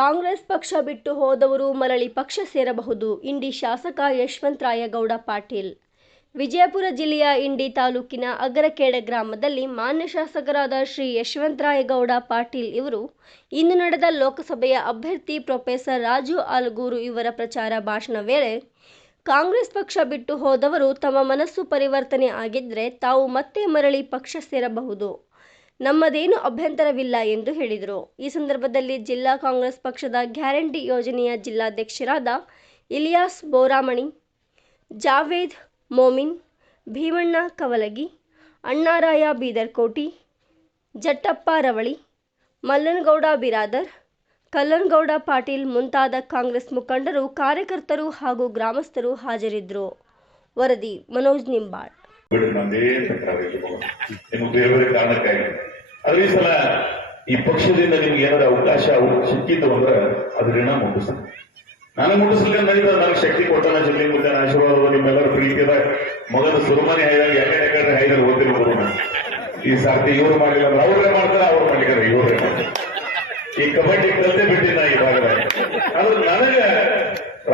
ಕಾಂಗ್ರೆಸ್ ಪಕ್ಷ ಬಿಟ್ಟು ಹೋದವರು ಮರಳಿ ಪಕ್ಷ ಸೇರಬಹುದು. ಇಂಡಿ ಶಾಸಕ ಯಶವಂತರಾಯಗೌಡ ಪಾಟೀಲ್. ವಿಜಯಪುರ ಜಿಲ್ಲೆಯ ಇಂಡಿ ತಾಲೂಕಿನ ಅಗರಖೇಡ ಗ್ರಾಮದಲ್ಲಿ ಮಾನ್ಯ ಶಾಸಕರಾದ ಶ್ರೀ ಯಶವಂತರಾಯಗೌಡ ಪಾಟೀಲ್ ಇವರು ಇಂದು ನಡೆದ ಲೋಕಸಭೆಯ ಅಭ್ಯರ್ಥಿ ಪ್ರೊಫೆಸರ್ ರಾಜು ಆಲಗೂರು ಇವರ ಪ್ರಚಾರ ಭಾಷಣ ವೇಳೆ ಕಾಂಗ್ರೆಸ್ ಪಕ್ಷ ಬಿಟ್ಟು ಹೋದವರು ತಮ್ಮ ಮನಸ್ಸು ಪರಿವರ್ತನೆ ಆಗಿದ್ದರೆ ತಾವು ಮತ್ತೆ ಮರಳಿ ಪಕ್ಷ ಸೇರಬಹುದು, ನಮ್ಮದೇನು ಅಭ್ಯಂತರವಿಲ್ಲ ಎಂದು ಹೇಳಿದರು. ಈ ಸಂದರ್ಭದಲ್ಲಿ ಜಿಲ್ಲಾ ಕಾಂಗ್ರೆಸ್ ಪಕ್ಷದ ಗ್ಯಾರಂಟಿ ಯೋಜನೆಯ ಜಿಲ್ಲಾಧ್ಯಕ್ಷರಾದ ಇಲಿಯಾಸ್ ಬೋರಾಮಣಿ, ಜಾವೇದ್ ಮೋಮಿನ್, ಭೀಮಣ್ಣ ಕವಲಗಿ, ಅಣ್ಣಾರಾಯ ಬೀದರ್ಕೋಟಿ, ಜಟ್ಟಪ್ಪ ರವಳಿ, ಮಲ್ಲನಗೌಡ ಬಿರಾದರ್, ಕಲ್ಲನಗೌಡ ಪಾಟೀಲ್ ಮುಂತಾದ ಕಾಂಗ್ರೆಸ್ ಮುಖಂಡರು, ಕಾರ್ಯಕರ್ತರು ಹಾಗೂ ಗ್ರಾಮಸ್ಥರು ಹಾಜರಿದ್ದರು. ವರದಿ ಮನೋಜ್ ನಿಂಬಾಳ್. ಅದೇ ಸಲ ಈ ಪಕ್ಷದಿಂದ ನಿಮ್ಗೆ ಏನಾದ್ರು ಅವಕಾಶ ಸಿಕ್ಕಿದ್ದು ಅಂದ್ರೆ ಅದು ಋಣ ಮುಟ್ಟಿಸ್ತೀನಿ. ನಾನು ಮುಟ್ಟಿಸ್ಲಿಕ್ಕೆ ನನಗೆ ಶಕ್ತಿ ಕೊಟ್ಟಾನ, ಜಿಲ್ಲೆ ಕೊಟ್ಟಾನ, ಆಶೀರ್ವಾದ ನಿಮ್ಮೆಲ್ಲರ ಪ್ರೀತಿಯದ ಮಗನ ಸುರುಮನೆ ಹಾಯ್ದಾಗ ಎಕಡೆ ಹಾಯ್ದಾಗ ಓದಿರ್ಬೋದು. ಈ ಸಾರ್ತಿ ಇವ್ರು ಮಾಡಿಲ್ಲ ಅಂದ್ರೆ ಅವ್ರೇ ಮಾಡ್ತಾರೆ, ಅವ್ರು ಮಾಡಿದ್ದಾರೆ ಇವ್ರೇ ಮಾಡ್ತಾರೆ. ಈ ಕಬಡ್ಡಿ ಕಲ್ತೆ ಬಿಟ್ಟಿನ ಈ ಭಾಗದಾಗ. ಆದ್ರೆ ನನಗೆ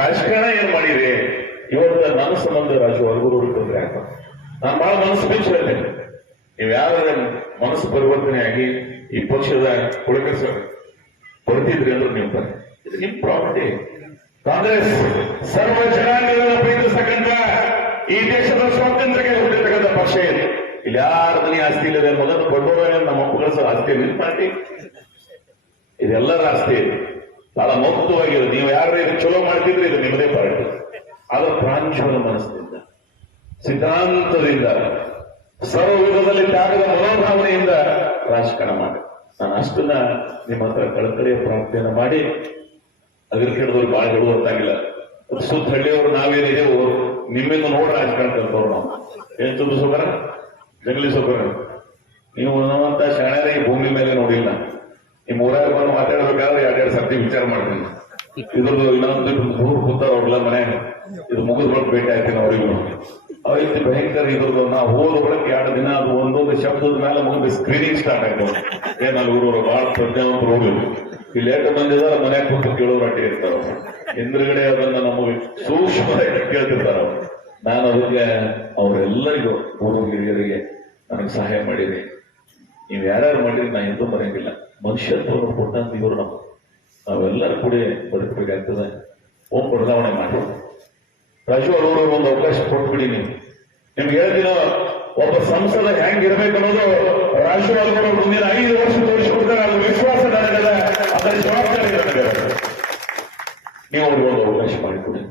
ರಾಜಕಾರಣ ಏನ್ ಮಾಡಿರಿ ಇವತ್ತು ನನ್ನ ಸಂಬಂಧ ರಾಜು ವರ್ಗದವ್ರಿಗೆ ತೊಂದರೆ ಆಗ್ತದೆ. ನಾನು ಬಹಳ ಮನಸ್ಸು ಬಿಚ್ಚು ಹೇಳ್ತೇನೆ, ನೀವು ಯಾರ ಮನಸ್ಸು ಪರಿವರ್ತನೆ ಆಗಿ ಈ ಪಕ್ಷದ ಕೊಳಕಸ ಕೊಡ್ತಿದ್ರಿ ಅಂದ್ರೆ ನೀವು ಬರ್ರಿ, ಇದು ನಿಮ್ ಪ್ರಾಪರ್ಟಿ. ಕಾಂಗ್ರೆಸ್ ಸರ್ವ ಜನಾಂಗಗಳನ್ನು ಪ್ರೀತಿಸತಕ್ಕಂಥ ಈ ದೇಶದ ಸ್ವಾತಂತ್ರ್ಯಕ್ಕೆ ಹುಟ್ಟಿರ್ತಕ್ಕಂಥ ಪಕ್ಷ ಇದೆ. ಇಲ್ಲಿ ಯಾರ ಮನೆ ಆಸ್ತಿ ಇಲ್ಲದೆ ಮೊದಲು ಬಡವರ ನಮ್ಮ ಮಕ್ಕಳ ಆಸ್ತಿ ಇಲ್ಲ ಪಾರ್ಟಿ, ಇದೆಲ್ಲರ ಆಸ್ತಿ ಇದೆ. ಬಹಳ ಮುಕ್ತವಾಗಿದೆ. ನೀವು ಯಾರು ಇದು ಚಲೋ ಮಾಡ್ತಿದ್ರೆ ಇದು ನಿಮ್ಮದೇ ಪಾರ್ಟಿ. ಆದ್ರೆ ಪ್ರಾಂಶುಲ ಮನಸ್ಸಿನಿಂದ, ಸಿದ್ಧಾಂತದಿಂದ, ಸರ್ವವಿಧದಲ್ಲಿ ತ್ಯಾಗದ ಮನೋಭಾವನೆಯಿಂದ ರಾಜಕಾರಣ ಮಾಡಿ ನಾನು ಅಷ್ಟನ್ನ ನಿಮ್ಮ ಹತ್ರ ಕಳಕಳಿಯ ಪ್ರಾರ್ಥನೆಯನ್ನು ಮಾಡಿ ಅಗರಖೇಡದವ್ರು ಬಹಳ ಹೇಳುವಂತಾಗಿಲ್ಲ. ಸುತ್ತ ಹಳ್ಳಿಯವರು ನಾವೇನಿದೆವು ನಿಮ್ಮಿಂದ ನೋಡಿ ರಾಜಕಾರಣ ಕಲ್ತವ್ರು ನಾವು. ಏನ್ ತುಂಬ ಸೋಕರ ಜಂಗಲಿ ಸೋಕರ, ನೀವು ನಮ್ಮಂತ ಶಾಣ್ಯರ ಈ ಭೂಮಿ ಮೇಲೆ ನೋಡಿಲ್ಲ. ನಿಮ್ಮ ಊರಾಗ ಬಂದು ಮಾತಾಡಬೇಕಾದ್ರೆ ಎರಡೆರಡು ಸರ್ತಿ ವಿಚಾರ ಮಾಡ್ತೀನಿ. ಇದ್ರದ್ದು ಇನ್ನೊಂದು ಮೂರು ಕೂತಾರ ಅವ್ರಲ್ಲ ಮನೆ, ಇದು ಮುಗಿದ್ ಬಳಿಕ ಭೇಟಿ ಆಗ್ತೀನಿ ಅವ್ರಿಗೂ. ಅವತ್ತು ಭಯಂಕರ ಇದ್ರದ್ದು ನಾವು ಹೋದ ಬಳಿಕ 2 ದಿನ ಅದು ಒಂದೊಂದು ಶಬ್ದದ ಮೇಲೆ ಮುಗಿದು ಸ್ಕ್ರೀನಿಂಗ್ ಸ್ಟಾರ್ಟ್ ಆಗ್ತದೆ. ಏನಲ್ಲಿ ಊರವರು ಬಹಳ ಪ್ರಜ್ಞಾವಂತರು ಹೋಗಿದ್ರು. ಇಲ್ಲಿ ಲೇಟ್ ಬಂದಿದ್ದಾರೆ ಮನೆ ಕೂತು ಕೇಳೋರು ಅಟ್ಟೆ ಇರ್ತಾರ. ಹಿಂದ್ಗಡೆ ಅದನ್ನ ನಮಗೆ ಸೂಕ್ಷ್ಮವಾಗಿ ಕೇಳ್ತಿರ್ತಾರ. ನಾನು ಅದಕ್ಕೆ ಅವರೆಲ್ಲರಿಗೂ ಊರು ಹಿರಿಯರಿಗೆ ನನಗೆ ಸಹಾಯ ಮಾಡಿರಿ. ನೀವು ಯಾರ್ಯಾರು ಮಾಡಿರಿ ನಾ ಎಂದೂ ಬರೆಯಂಗಿಲ್ಲ. ಮನುಷ್ಯತ್ವವನ್ನು ಕೊಟ್ಟಂತ ಇವರು ನಾವೆಲ್ಲರೂ ಕೂಡ ಬದುಕಬೇಕಾಗ್ತದೆ. ಬದಲಾವಣೆ ಮಾಡಿ ರಾಜು ಅವರು ಒಂದು ಅವಕಾಶ ಕೊಟ್ಬಿಡಿ. ನೀವು ನಿಮ್ಗೆ ಹೇಳ್ತೀನೋ ಒಬ್ಬ ಸಂಸದ ಹೆಂಗಿರ್ಬೇಕು ಅನ್ನೋದು ರಾಜು ಅವರು ಮುಂದಿನ 5 ವರ್ಷ ತೋರಿಸಿಕೊಡ್ತಾರೆ. ಅದು ವಿಶ್ವಾಸ ನನಗದ, ಅದರ ಜವಾಬ್ದಾರಿ ನನಗೆ. ನೀವು ಅವ್ರಿಗೆ ಒಂದು ಅವಕಾಶ ಮಾಡಿಕೊಡಿ.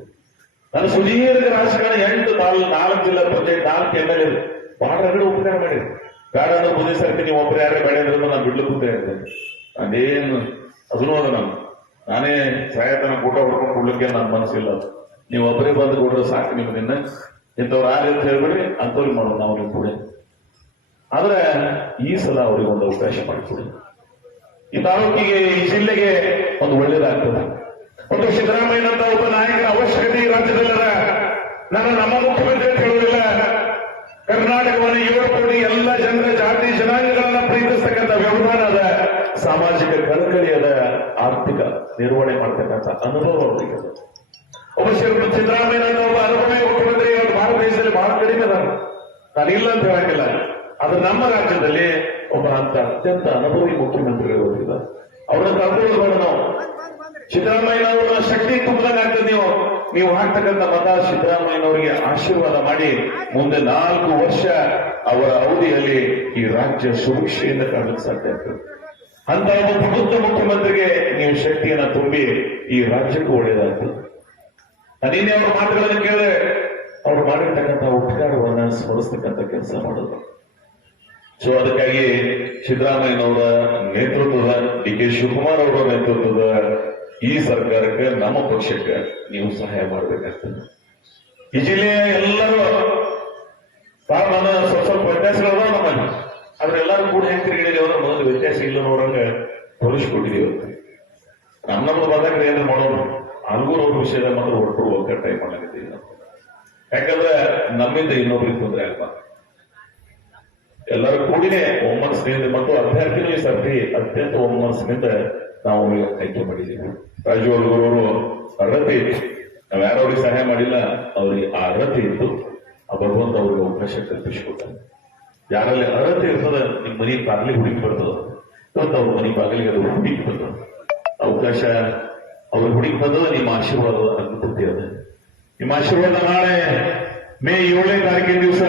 ನಾನು ಸುದೀರ್ಘ ರಾಜಕಾರಣ 4 ಜಿಲ್ಲಾ ಪಂಚಾಯತ್ 4 MLA ಬಹಳ ರಗಡೆ ಉಪಕಾರ ಮಾಡಿರಿ. ಬೇಡ ಅನ್ನೋ ಬುದ್ಧಿ ಸರ್ತಿ ನೀವು ಒಬ್ಬರು ಯಾರೇ ಬೇಡ ಅಂದ್ರೆ ನಾನು ಬಿಡ್ಲಿಕ್ಕೆ ಕೂತ ಇರ್ತೇನೆ. ಅದೇನು ಅದನ್ನು ಅದ ನಾನೇ ಸಾಯತನ ಊಟ ಹೊಡ್ಕೊಂಡು ಕೊಡ್ಲಿಕ್ಕೆ ನನ್ನ ಮನಸ್ಸಿಲ್ಲ. ನೀವು ಒಬ್ಬರೇ ಬಂದು ಕೊಡ್ರೆ ಸಾಕು. ನಿಮ್ದಿನ್ನ ಇಂಥವ್ರು ಯಾರು ಅಂತ ಹೇಳ್ಬಿಡ್ರಿ, ಅಂಥವ್ರಿಗೆ ಮಾಡೋದು ನಾವು ನೀವು ಕೂಡ. ಆದ್ರೆ ಈ ಸಲ ಅವ್ರಿಗೆ ಒಂದು ಅವಕಾಶ ಮಾಡಿಕೊಡಿ. ಈ ತಾಲೂಕಿಗೆ, ಈ ಜಿಲ್ಲೆಗೆ ಒಂದು ಒಳ್ಳೇದಾಗ್ತದೆ. ಒಂದು ಸಿದ್ದರಾಮಯ್ಯನಂತ ಒಬ್ಬ ನಾಯಕನ ಅವಶ್ಯಕತೆ ಈ ರಾಜ್ಯದಲ್ಲದ. ನಾನು ನಮ್ಮ ಮುಖ್ಯಮಂತ್ರಿ ಅಂತ ಹೇಳುವುದಿಲ್ಲ. ಕರ್ನಾಟಕವನ್ನು 7 ಕೋಟಿ ಎಲ್ಲ ಜನರ ಜಾತಿ ಜನಾಂಗಗಳನ್ನ ಪ್ರೀತಿಸ್ತಕ್ಕಂಥ ವ್ಯವಧಾನದ, ಸಾಮಾಜಿಕ ಕಳಕಳಿಯದ, ಆರ್ಥಿಕ ನಿರ್ವಹಣೆ ಮಾಡ್ತಕ್ಕಂಥ ಅನುಭವ ಅವರಿಗೆ. ಒಬ್ಬ ಸಿದ್ದರಾಮಯ್ಯನಂತ ಒಬ್ಬ ಅನುಭವಿ ಮುಖ್ಯಮಂತ್ರಿ ಭಾರತ ದೇಶದಲ್ಲಿ ಬಹಳ ಕಡಿಮೆ ಅದಾರ. ನಾನು ಇಲ್ಲ ಅಂತ ಹೇಳಂಗಿಲ್ಲ. ಅದು ನಮ್ಮ ರಾಜ್ಯದಲ್ಲಿ ಒಬ್ಬ ಅಂತ ಅತ್ಯಂತ ಅನುಭವಿ ಮುಖ್ಯಮಂತ್ರಿ ಇರೋದಿಲ್ಲ. ಅವ್ರನ್ನ ಕರ್ಕೊಳ್ಳೋದು ನಾವು. ಸಿದ್ದರಾಮಯ್ಯನವರ ಶಕ್ತಿ ತುಂಬದಂಗ ಆಗ್ತದೆ. ನೀವು ಹಾಕ್ತಕ್ಕಂಥ ಮತ ಸಿದ್ದರಾಮಯ್ಯನವರಿಗೆ ಆಶೀರ್ವಾದ ಮಾಡಿ ಮುಂದೆ 4 ವರ್ಷ ಅವರ ಅವಧಿಯಲ್ಲಿ ಈ ರಾಜ್ಯ ಸುರಕ್ಷೆಯಿಂದ ಕಾಣಲಿಕ್ಕೆ ಸಾಧ್ಯ ಆಗ್ತದೆ. ಅಂತ ಒಬ್ಬ ಪ್ರಬುದ್ಧ ಮುಖ್ಯಮಂತ್ರಿಗೆ ನೀವು ಶಕ್ತಿಯನ್ನ ತುಂಬಿ ಈ ರಾಜ್ಯಕ್ಕೂ ಒಳ್ಳೆಯದಾಗ್ತದೆ. ನಿನ್ನೆ ಅವರ ಮಾತುಗಳನ್ನು ಕೇಳಿದ್ರೆ ಅವ್ರು ಮಾಡಿರ್ತಕ್ಕಂಥ ಉಪಕಾರವನ್ನ ಸ್ಮರಿಸ್ತಕ್ಕಂಥ ಕೆಲಸ ಮಾಡೋದು. ಸೊ ಅದಕ್ಕಾಗಿ ಸಿದ್ದರಾಮಯ್ಯನವರ ನೇತೃತ್ವದ, DK ಶಿವಕುಮಾರ್ ಅವರ ನೇತೃತ್ವದ ಈ ಸರ್ಕಾರಕ್ಕೆ, ನಮ್ಮ ಪಕ್ಷಕ್ಕೆ ನೀವು ಸಹಾಯ ಮಾಡಬೇಕಾಗ್ತದೆ. ಈ ಜಿಲ್ಲೆಯ ಎಲ್ಲರೂ ಬಹಳ ಸ್ವಲ್ಪ ವ್ಯತ್ಯಾಸಗಳವ ನಮ್ಮಲ್ಲಿ. ಆದ್ರೆ ಎಲ್ಲರೂ ಕೂಡ ಹೆಂಗ್ ತಿರುಗಿಡಿದೀವಿ ಅಂದ್ರೆ ಮೊದಲು ವ್ಯತ್ಯಾಸ ಇಲ್ಲ ನೋಡಂಗ ತೋರಿಸ್ಕೊಟ್ಟಿದೀವಿ. ನಮ್ಮನ್ನು ಬಂದಾಗ ಏನಾದ್ರು ಮಾಡೋದು ಆಲ್ಗೂರ್ ಅವ್ರ ವಿಷಯದ ಮಾತ್ರ ಒಟ್ಟು ಒಗ್ಗಟ್ಟಾಗಿ ಮಾಡಲಾಗಿದ್ದೀವಿ. ಯಾಕಂದ್ರೆ ನಮ್ಮಿಂದ ಇನ್ನೊಬ್ರಿಗೆ ತೊಂದರೆ ಆಗ್ಬಾರ್ದು. ಎಲ್ಲರೂ ಕೂಡಿನೇ ಒಮ್ಮನಸ್ಸಿನಿಂದ ಮತ್ತು ಅಭ್ಯರ್ಥಿಗಳು ಈ ಸರ್ತಿ ಅತ್ಯಂತ ಒಮ್ಮನಸ್ಸಿನಿಂದ ನಾವು ಅವ್ರಿಗೆ ಆಯ್ಕೆ ಮಾಡಿದ್ದೀವಿ. ರಾಜು ಅವರು ಅರ್ಹತೆ ಇತ್ತು, ನಾವ್ ಯಾರವ್ರಿಗೆ ಸಹಾಯ ಮಾಡಿಲ್ಲ, ಅವ್ರಿಗೆ ಆ ಅರ್ಹತೆ ಇತ್ತು. ಆ ಭಗವಂತ ಅವ್ರಿಗೆ ಅವಕಾಶ ಕಲ್ಪಿಸಿಕೊಡ್ತಾನೆ. ಯಾರಲ್ಲಿ ಅರ್ಹತೆ ಇರ್ತದ ನಿಮ್ ಮನೆ ಬಾಗಿಲಿಗೆ ಹುಡುಕಿ ಬರ್ತದ, ಇವತ್ತು ಅವ್ರ ಮನೆ ಬಾಗಿಲಿಗೆ ಅದು ಹುಡುಕಿ ಬರ್ತದ. ಅವಕಾಶ ಅವ್ರ ಹುಡುಕಿ ಬಂದದ ನಿಮ್ಮ ಆಶೀರ್ವಾದ ಅನುಭೂತಿ ಅದ. ನಿಮ್ಮ ಆಶೀರ್ವಾದ ನಾಳೆ ಮೇ 7ನೇ ತಾರೀಕಿನ ದಿವಸ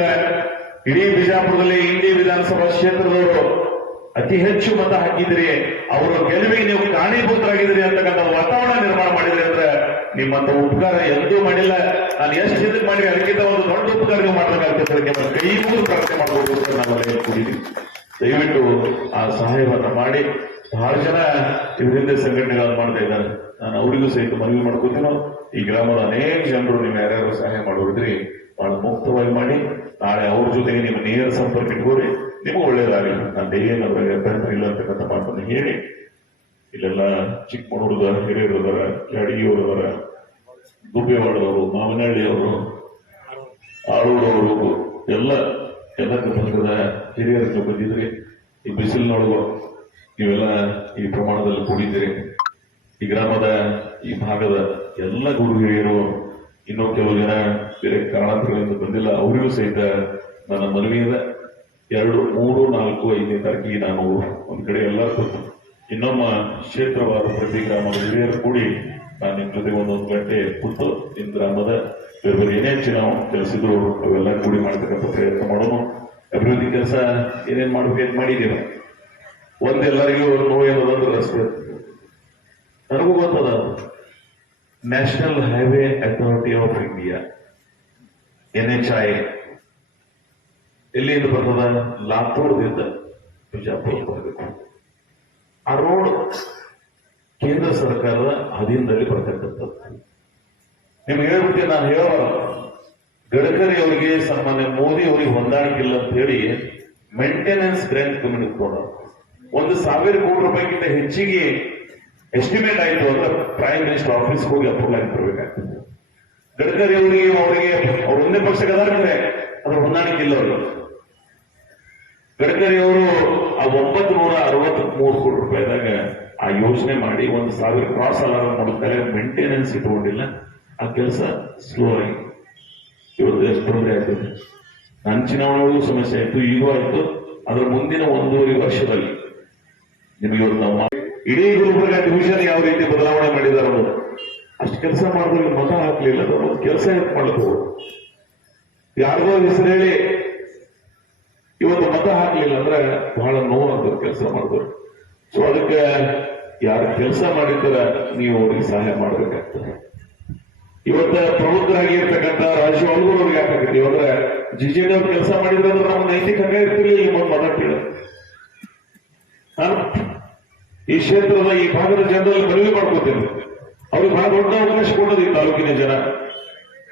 ಇಡೀ ಬಿಜಾಪುರದಲ್ಲಿ ಇಂಡಿ ವಿಧಾನಸಭಾ ಕ್ಷೇತ್ರದವರು ಅತಿ ಹೆಚ್ಚು ಮತ ಹಾಕಿದ್ರಿ, ಅವರ ಗೆಲುವಿಗೆ ನೀವು ಕಾರಣೀಭೂತರಾಗಿದ್ದೀರಿ ಅಂತಕ್ಕಂಥ ವಾತಾವರಣ ನಿರ್ಮಾಣ ಮಾಡಿದ್ರಿ ಅಂದ್ರೆ ನಿಮ್ಮಂತ ಉಪಕಾರ ಎಂದೂ ಮಾಡಿಲ್ಲ. ನಾನು ಎಷ್ಟು ಇದಕ್ಕೆ ಮಾಡಿ ಅದಕ್ಕಿಂತ ಒಂದು ದೊಡ್ಡ ಉಪಕಾರ ನೀವು ಮಾಡಬೇಕಾಗ್ತದೆ. ನಿಮ್ಮ ಕೈ ಮುಗಿದು ಪ್ರಾರ್ಥನೆ ಮಾಡಬಹುದು. ನಾವೆಲ್ಲ ಕೂಡಿದ್ವಿ. ದಯವಿಟ್ಟು ಆ ಸಹಾಯವನ್ನ ಮಾಡಿ. ಬಹಳ ಜನ ಇದರಿಂದ ಸಂಘಟನೆಗಳನ್ನು ಮಾಡ್ತಾ ಇದ್ದಾರೆ. ನಾನು ಅವರಿಗೂ ಸಹಿತ ಮನವಿ ಮಾಡ್ಕೋತೀನೋ, ಈ ಗ್ರಾಮದ ಅನೇಕ ಜನರು ನೀವು ಯಾರ್ಯಾರು ಸಹಾಯ ಮಾಡೋರಿದ್ರಿ ಬಹಳ ಮುಕ್ತವಾಗಿ ಮಾಡಿ. ನಾಳೆ ಅವ್ರ ಜೊತೆಗೆ ನಿಮ್ಮ ನೇರ ಸಂಪರ್ಕ ಇಟ್ಕೋರಿ, ನಿಮಗೂ ಒಳ್ಳೇದಾಗಲಿ. ನಾನು ಡೈಲಿ ಅವರಿಗೆ ಅಭ್ಯಂತರ ಇಲ್ಲ ಅಂತಕ್ಕಂಥ ಮಾತನ್ನು ಹೇಳಿ, ಇಲ್ಲೆಲ್ಲ ಚಿಕ್ಕಮಗಳೂರದ ಹಿರಿಯರದರ, ಅಡಿಗೆಯವರದರ, ಗುಬ್ಬೇವಾಡದವರು, ಮಾವನಹಳ್ಳಿಯವರು, ಆಳೂರವರು ಎಲ್ಲ ಬಂಧದ ಹಿರಿಯರಿಗೆ ಬಂದಿದ್ರಿ. ಈ ಬಿಸಿಲಿನೊಳಗು ನೀವೆಲ್ಲ ಈ ಪ್ರಮಾಣದಲ್ಲಿ ಕೂಡಿದ್ದೀರಿ. ಈ ಗ್ರಾಮದ ಈ ಭಾಗದ ಎಲ್ಲ ಗುರು ಹಿರಿಯರು, ಇನ್ನೂ ಕೆಲವು ಜನ ಬೇರೆ ಕಾರಣಾಂತರಗಳಿಂದ ಬಂದಿಲ್ಲ, ಅವರಿಗೂ ಸಹಿತ ನನ್ನ ಮನವಿಯಿಂದ 2, 3, 4, 5ನೇ ತಾರೀಕಿಗೆ ನಾನು ಒಂದ್ ಕಡೆ ಎಲ್ಲರೂ ಇನ್ನೊಮ್ಮ ಕ್ಷೇತ್ರವಾದ ಪ್ರತಿ ಗ್ರಾಮದ ಹಿರಿಯರು ಕೂಡಿ ನಾನು ನಿಮ್ ಜೊತೆಗೆ 1 ಗಂಟೆ ಕೂತು ನಿಮ್ ಗ್ರಾಮದ ಬೇರೆ ಏನೇ ನಾವು ಕೆಲಸಿದ್ರು ಅವೆಲ್ಲ ಕೂಡಿ ಮಾಡ್ತಕ್ಕಂಥ ಪ್ರಯತ್ನ ಮಾಡೋಣ. ಅಭಿವೃದ್ಧಿ ಕೆಲಸ ಏನೇನ್ ಮಾಡ್ಬೇಕು ಮಾಡಿದ್ದೀವಿ. ಒಂದೆಲ್ಲರಿಗೂ ನೋವೇನೋದಂದ್ರೆ ರಸ್ತೆ ನನಗೂ ಗೊತ್ತದ. National highway authority of India NHAI ಎಲ್ಲಿಂದ ಬರ್ತದ? ಲಾತೂರ್ದಿಂದ ಬಿಜಾಪುರ ಬರಬೇಕು. ಆ ರೋಡ್ ಕೇಂದ್ರ ಸರ್ಕಾರದ ಅಧೀನದಲ್ಲಿ ಬರ್ತಕ್ಕಂಥದ್ದು. ನಿಮ್ಗೆ ಹೇಳ್ಬಿಟ್ಟು ನಾನು ಹೇಳೋಣ, ಗಡ್ಕರಿ ಅವರಿಗೆ ಸಾಮಾನ್ಯ ಮೋದಿ ಅವರಿಗೆ ಹೊಂದಾಣಿಕೆ ಇಲ್ಲ ಅಂತ ಹೇಳಿ ಮೇಂಟೆನೆನ್ಸ್ ಗ್ರಾಂಟ್ ಕಮಿಟಿ ಕೊಡೋಣ. 1,000 ಕೋಟಿ ರೂಪಾಯಿಗಿಂತ ಹೆಚ್ಚಿಗೆ ಎಸ್ಟಿಮೇಟ್ ಆಯ್ತು ಅಂದ್ರೆ ಪ್ರೈಮ್ ಮಿನಿಸ್ಟರ್ ಆಫೀಸ್ಗೆ ಹೋಗಿ ಅಪ್ರೂವಲ್ ಆಗಿ ಬರಬೇಕಾಗ್ತದೆ. ಗಡ್ಕರಿ ಅವರಿಗೆ ಅವ್ರು ಒಂದೇ ಪಕ್ಷಕ್ಕೆ ಅದಾದ್ರೆ ಅದ್ರ ಹೊಂದಾಣಿಕೆ ಇಲ್ಲ ಅವರು. ಗಡ್ಕರಿ ಅವರು ಆ 963 ಕೋಟಿ ರೂಪಾಯಿದಾಗ ಆ ಯೋಜನೆ ಮಾಡಿ 1,000 ಕ್ರಾಸ್ ಅಲಾರ್ಮ್ ಮಾಡುತ್ತಾರೆ. ಮೇಂಟೆನೆನ್ಸ್ ಇಟ್ಕೊಂಡಿಲ್ಲ. ಆ ಕೆಲಸ ಸ್ಲೋ ಆಗಿ ಇವತ್ತು ಎಷ್ಟು ತೊಂದರೆ ಆಗ್ತದೆ. ನನ್ನ ಚುನಾವಣೆಗೂ ಸಮಸ್ಯೆ ಆಯ್ತು, ಈಗೂ ಆಯ್ತು. ಅದರ ಮುಂದಿನ 1.5 ವರ್ಷದಲ್ಲಿ ನಿಮಗೆ ಇವತ್ತು ನಾವು ಇಡೀ ಗುಲ್ಬರ್ಗ ಡಿವಿಷನ್ ಯಾವ ರೀತಿ ಬದಲಾವಣೆ ಮಾಡಿದಾರ ಅಷ್ಟು ಕೆಲಸ ಮಾಡಿದ್ರೆ ಮತ ಹಾಕ್ಲಿಲ್ಲ. ಒಂದು ಕೆಲಸ ಮಾಡ್ಬೇಕು. ಯಾರಿಗೋ ಹೆಸರು ಹೇಳಿ ಇವತ್ತು ಮತ ಹಾಕ್ಲಿಲ್ಲ ಅಂದ್ರೆ ಬಹಳ ನೋವಾಗ್ತದೆ ಕೆಲಸ ಮಾಡಿದ್ರು. ಸೊ ಅದಕ್ಕೆ ಯಾರು ಕೆಲಸ ಮಾಡಿದ್ದಾರ ನೀವು ಅವ್ರಿಗೆ ಸಹಾಯ ಮಾಡ್ಬೇಕಾಗ್ತದೆ. ಇವತ್ತ ಪ್ರಬುದ್ಧರಾಗಿ ಇರ್ತಕ್ಕಂಥ ರಾಜು ಅವ್ರಿಗೆ ಯಾಕಾಗ್ತೀವಿ ಅಂದ್ರೆ ಜಿಜೆಡಿ ಅವ್ರು ಕೆಲಸ ಮಾಡಿದ್ರೆ ಅಂದ್ರೆ ನಾವು ನೈತಿಕ ಹಂಗ ಇರ್ತಿರ್ಲಿಲ್ಲ. ನಿಮ್ಮೊಂದು ಮಾತಾಡ್ತೀವಿ. ನಾನು ಈ ಕ್ಷೇತ್ರದ ಈ ಭಾಗದ ಜನರಲ್ಲಿ ಮನವಿ ಮಾಡ್ಕೋತೇನೆ, ಅವ್ರಿಗೆ ಬಹಳ ದೊಡ್ಡ ಅವಕಾಶ ಕೊಡೋದು ಈ ತಾಲೂಕಿನ ಜನ.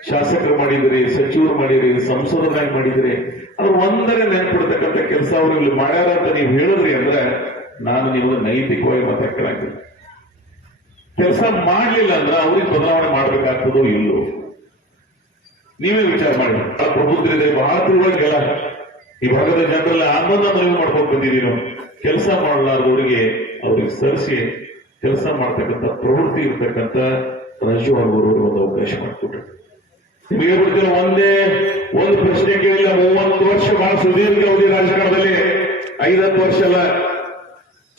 ಶಾಸಕರು ಮಾಡಿದ್ರಿ, ಸಚಿವರು ಮಾಡಿದ್ರಿ, ಸಂಸದರಾಗಿ ಮಾಡಿದ್ರಿ, ಅವ್ರು ಒಂದರೆ ನೆನ್ಪಿಡ್ತಕ್ಕಂಥ ಕೆಲಸ ಅವ್ರು ಇಲ್ಲಿ ಮಾಡ್ಯಾರ ಅಂತ ನೀವು ಹೇಳಿದ್ರಿ ಅಂದ್ರೆ ನಾನು ನಿಮಗೆ ನೈತಿಕವಾಗಿ ಮಾತಾಡ್ತೀನಿ. ಕೆಲಸ ಮಾಡ್ಲಿಲ್ಲ ಅಂದ್ರೆ ಅವ್ರಿಗೆ ಬದಲಾವಣೆ ಮಾಡ್ಬೇಕಾಗ್ತದೋ ಇಲ್ಲೋ ನೀವೇ ವಿಚಾರ ಮಾಡಿ. ಬಹಳ ಪ್ರಬುದ್ಧರಿದೆ, ಬಹಳ ತಿಳುವಳಿಕೆಲ್ಲ ಈ ಭಾಗದ ಜನರಲ್ಲಿ ಆನಂದ ಮನವಿ ಮಾಡ್ಕೊಂಡು ಬಂದಿದ್ದೀವಿ. ಕೆಲಸ ಮಾಡಲಾರ್ದವರಿಗೆ ಅವ್ರಿಗೆ ಸರಿಸಿ ಕೆಲಸ ಮಾಡ್ತಕ್ಕಂಥ ಪ್ರವೃತ್ತಿ ಇರ್ತಕ್ಕಂಥ ರಾಜು ಅವರು ಒಂದು ಅವಕಾಶ ಮಾಡಿಕೊಟ್ರು. ನಿಮಗೆ ಬಿಡ್ತೀರ ಒಂದು ಪ್ರಶ್ನೆ ಕೇಳಿಲ್ಲ. 30 ವರ್ಷ ಬಹಳ ಸುದೀರ್ಘ ಅವಧಿ ರಾಜಕಾರಣದಲ್ಲಿ, 5-10 ವರ್ಷ ಅಲ್ಲ.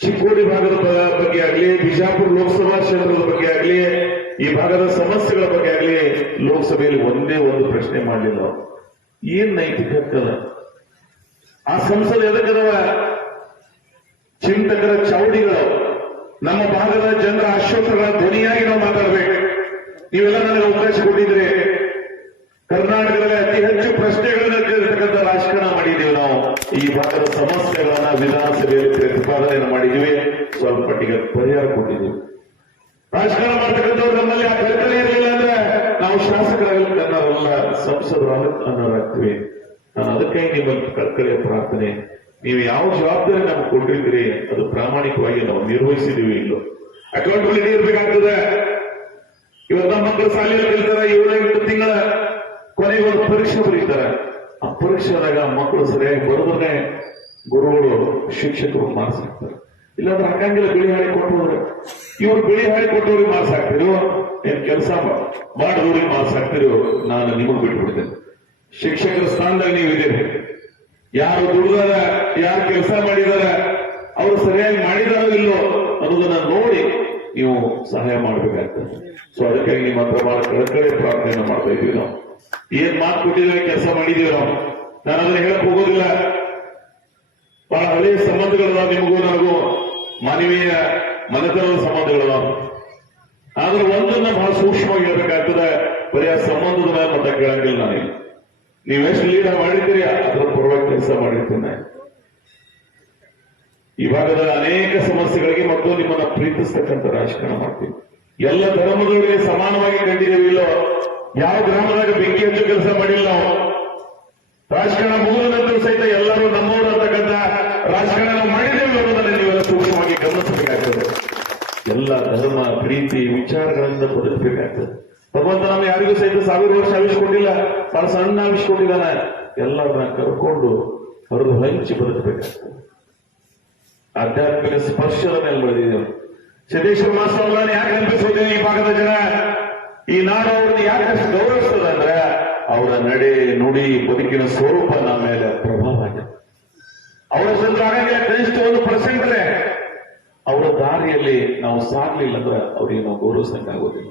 ಚಿಕ್ಕೋಡಿ ಭಾಗದ ಬಗ್ಗೆ ಆಗಲಿ, ಬಿಜಾಪುರ ಲೋಕಸಭಾ ಕ್ಷೇತ್ರದ ಬಗ್ಗೆ ಆಗಲಿ, ಈ ಭಾಗದ ಸಮಸ್ಯೆಗಳ ಬಗ್ಗೆ ಆಗಲಿ ಲೋಕಸಭೆಯಲ್ಲಿ ಒಂದೇ ಒಂದು ಪ್ರಶ್ನೆ ಮಾಡಲಿಲ್ಲ. ಏನ್ ನೈತಿಕ ಹಕ್ಕದ? ಆ ಸಂಸದ ಎದಕ್ಕದವ? ಚಿಂತಕರ ಚೌಡಿಗಳು, ನಮ್ಮ ಭಾಗದ ಜನರ ಆಶ್ವಾಸಗಳ ಧ್ವನಿಯಾಗಿ ನಾವು ಮಾತಾಡಬೇಕು. ನೀವೆಲ್ಲ ನನಗೆ ಅವಕಾಶ ಕೊಟ್ಟಿದ್ರೆ ಕರ್ನಾಟಕದಲ್ಲಿ ಅತಿ ಹೆಚ್ಚು ಪ್ರಶ್ನೆಗಳನ್ನ ಕೇಳಿರ್ತಕ್ಕಂಥ ರಾಜಕಾರಣ ಮಾಡಿದ್ದೀವಿ. ನಾವು ಈ ಭಾಗದ ಸಮಸ್ಯೆಗಳನ್ನ ವಿಧಾನಸಭೆಯಲ್ಲಿ ಪ್ರತಿಪಾದನೆಯನ್ನು ಮಾಡಿದ್ದೀವಿ. ಸ್ವಲ್ಪ ಮಟ್ಟಿಗೆ ಪರಿಹಾರ ಕೊಟ್ಟಿದ್ದೀವಿ. ರಾಜಕಾರಣ ಮಾಡ್ತಕ್ಕಂಥವ್ರು ನಮ್ಮಲ್ಲಿ ಆ ಕಲ್ಪನೆ ಇರಲಿಲ್ಲ ಅಂದ್ರೆ ನಾವು ಶಾಸಕರಾಗಲಿಕ್ಕೆ ಅನ್ನೋರಲ್ಲ, ಸಂಸದರಾಗಲಿಕ್ಕೆ ಅನ್ನೋರಾಗ್ತೀವಿ. ನಾನು ಅದಕ್ಕೆ ನಿಮ್ಮಲ್ಲಿ ಕಳ್ಕಳಿಯ ಪ್ರಾರ್ಥನೆ, ನೀವು ಯಾವ ಜವಾಬ್ದಾರಿ ನಮ್ಗೆ ಕೊಟ್ಟಿದ್ರಿ ಅದು ಪ್ರಾಮಾಣಿಕವಾಗಿ ನಾವು ನಿರ್ವಹಿಸಿದೀವಿ ಇಲ್ಲೋ ಅಕೌಂಟಬಿಲಿಟಿ ಇರ್ಬೇಕಾಗ್ತದೆ. ಇವತ್ತು ನಮ್ಮ ಮಕ್ಕಳು ಶಾಲೆಯಲ್ಲಿ ಕಲಿತಾರೆ, 7-8 ತಿಂಗಳ ಕೊನೆಗೆ ಒಂದು ಪರೀಕ್ಷೆ ಬರೀತಾರೆ. ಆ ಪರೀಕ್ಷೆದಾಗ ಮಕ್ಕಳು ಸರಿಯಾಗಿ ಬರೋದನ್ನೇ ಗುರುಗಳು ಶಿಕ್ಷಕರು ಮಾರ್ಕ್ಸ್ ಹಾಕ್ತಾರೆ. ಇಲ್ಲಾಂದ್ರೆ ಹಾಕಂಗಿಲ್ಲ. ಬಿಳಿ ಹಾಳಿ ಕೊಟ್ಟವ್ರೆ ಇವ್ರು ಬಿಳಿ ಹಾಳಿ ಕೊಟ್ಟವ್ರಿಗೆ ಮಾರ್ಕ್ಸ್ ಹಾಕ್ತಿರೋ, ಏನ್ ಕೆಲಸ ಮಾಡಿದವ್ರಿಗೆ ಮಾರ್ಕ್ಸ್ ಹಾಕ್ತಿರೋ, ನಾನು ನಿಮಗ್ ಬಿಟ್ಬಿಡ್ತೇನೆ. ಶಿಕ್ಷಕರ ಸ್ಥಾನದಾಗ ನೀವಿದ್ದೀರಿ. ಯಾರು ದುಡಿದಾರ, ಯಾರು ಕೆಲಸ ಮಾಡಿದಾರ, ಅವರು ಸರಿಯಾಗಿ ಮಾಡಿದಾರೋ ಇಲ್ಲೋ ಅನ್ನೋದನ್ನ ನೋಡಿ ನೀವು ಸಹಾಯ ಮಾಡ್ಬೇಕಾಗ್ತದೆ. ಸೊ ಅದಕ್ಕಾಗಿ ನಿಮ್ಮ ಹತ್ರ ಬಹಳ ಕಳಕಳಿ ಪ್ರಾರ್ಥನೆಯನ್ನು ಮಾಡ್ತಾ ಇದೀವಿ. ನಾವು ಏನ್ ಮಾತು ಕೊಟ್ಟಿದ್ದೇವೆ, ಕೆಲಸ ಮಾಡಿದೀವಿ. ನಾನು ಅದನ್ನ ಹೇಳಕ್ ಹೋಗೋದಿಲ್ಲ. ಬಹಳ ಹಳೆಯ ಸಂಬಂಧಗಳದಾವ, ನಿಮಗೂ ನನಗೂ ಮಾನವೀಯ ಮನೆತನದ ಸಂಬಂಧಗಳದಾವ. ಆದ್ರೆ ಒಂದನ್ನ ಬಹಳ ಸೂಕ್ಷ್ಮವಾಗಿ ಹೇಳ್ಬೇಕಾಗ್ತದೆ. ಬರೀ ಆ ಸಂಬಂಧದ ಮೇಲೆ ಮತ ಕೇಳಂಗಿಲ್ಲ. ನಾನು ನೀವೆಷ್ಟು ಲೀಡರ್ ಮಾಡಿದ್ದೀರಿ ಅದರ ಪರವಾಗಿ ಕೆಲಸ ಮಾಡಿರ್ತೇನೆ. ಈ ಭಾಗದ ಅನೇಕ ಸಮಸ್ಯೆಗಳಿಗೆ ಮತ್ತು ನಿಮ್ಮನ್ನ ಪ್ರೀತಿಸ್ತಕ್ಕಂಥ ರಾಜಕಾರಣ ಮಾಡ್ತೀವಿ. ಎಲ್ಲ ಧರ್ಮದವರಿಗೆ ಸಮಾನವಾಗಿ ಕಂಡಿದ್ದೇವೆ. ಇಲ್ಲೋ ಯಾವ ಗ್ರಾಮದಾಗ ಬೆಂಕಿ ಹಚ್ಚು ಕೆಲಸ ಮಾಡಿಲ್ಲ ನಾವು. ರಾಜಕಾರಣ ಮುಗಿದ ನಂತರ ಸಹಿತ ಎಲ್ಲರೂ ನಮ್ಮವರು ಅಂತಕ್ಕಂಥ ರಾಜಕಾರಣ ಮಾಡಿದ್ದೇವೆ ಅನ್ನೋದನ್ನ ನೀವೆಲ್ಲ ಸೂಕ್ಷ್ಮವಾಗಿ ಗಮನಿಸಬೇಕಾಗ್ತದೆ. ಎಲ್ಲ ಧರ್ಮ, ಪ್ರೀತಿ, ವಿಚಾರಗಳಿಂದ ಬದುಕಬೇಕಾಗ್ತದೆ. ಭಗವಂತ ನಮ್ಮ ಯಾರಿಗೂ ಸಹಿತ 1000 ವರ್ಷ ಆವಿಸ್ಕೊಂಡಿಲ್ಲ, ಬಹಳ ಸಣ್ಣ ಆವಿಸ್ಕೊಂಡಿದ್ದಾನೆ. ಎಲ್ಲರನ್ನ ಕರ್ಕೊಂಡು ಹೊರದು ಹಂಚಿ ಬದುಕಬೇಕಾಗ್ತದೆ. ಆಧ್ಯಾತ್ಮಿಕ ಸ್ಪರ್ಶದ ಮೇಲೆ ಬೆಳೆದಿದ್ದೇವೆ. ಸಿದ್ದೇಶ್ವರ ಮಹಾಸ್ವಾಮಿಗಳನ್ನ ಯಾಕೆ ನೆನಪಿಸೋದೇವೆ? ಈ ಭಾಗದ ಜನ, ಈ ನಾಡು ಅವ್ರನ್ನ ಯಾಕೆ ಅಷ್ಟು ಗೌರವಿಸ್ತದೆ ಅಂದ್ರೆ ಅವರ ನಡೆ, ನುಡಿ, ಬದುಕಿನ ಸ್ವರೂಪ ನಮ್ಮ ಮೇಲೆ ಪ್ರಭಾವ ಆಗಿದೆ. ಅವರ ಆಗಂಗಿಲ್ಲ, ಕನಿಷ್ಠ 1% ಅವರ ದಾರಿಯಲ್ಲಿ ನಾವು ಸಾಗಲಿಲ್ಲ ಅಂದ್ರೆ ಅವರಿಗೆ ನಾವು ಗೌರವಿಸಂಗಾಗೋದಿಲ್ಲ.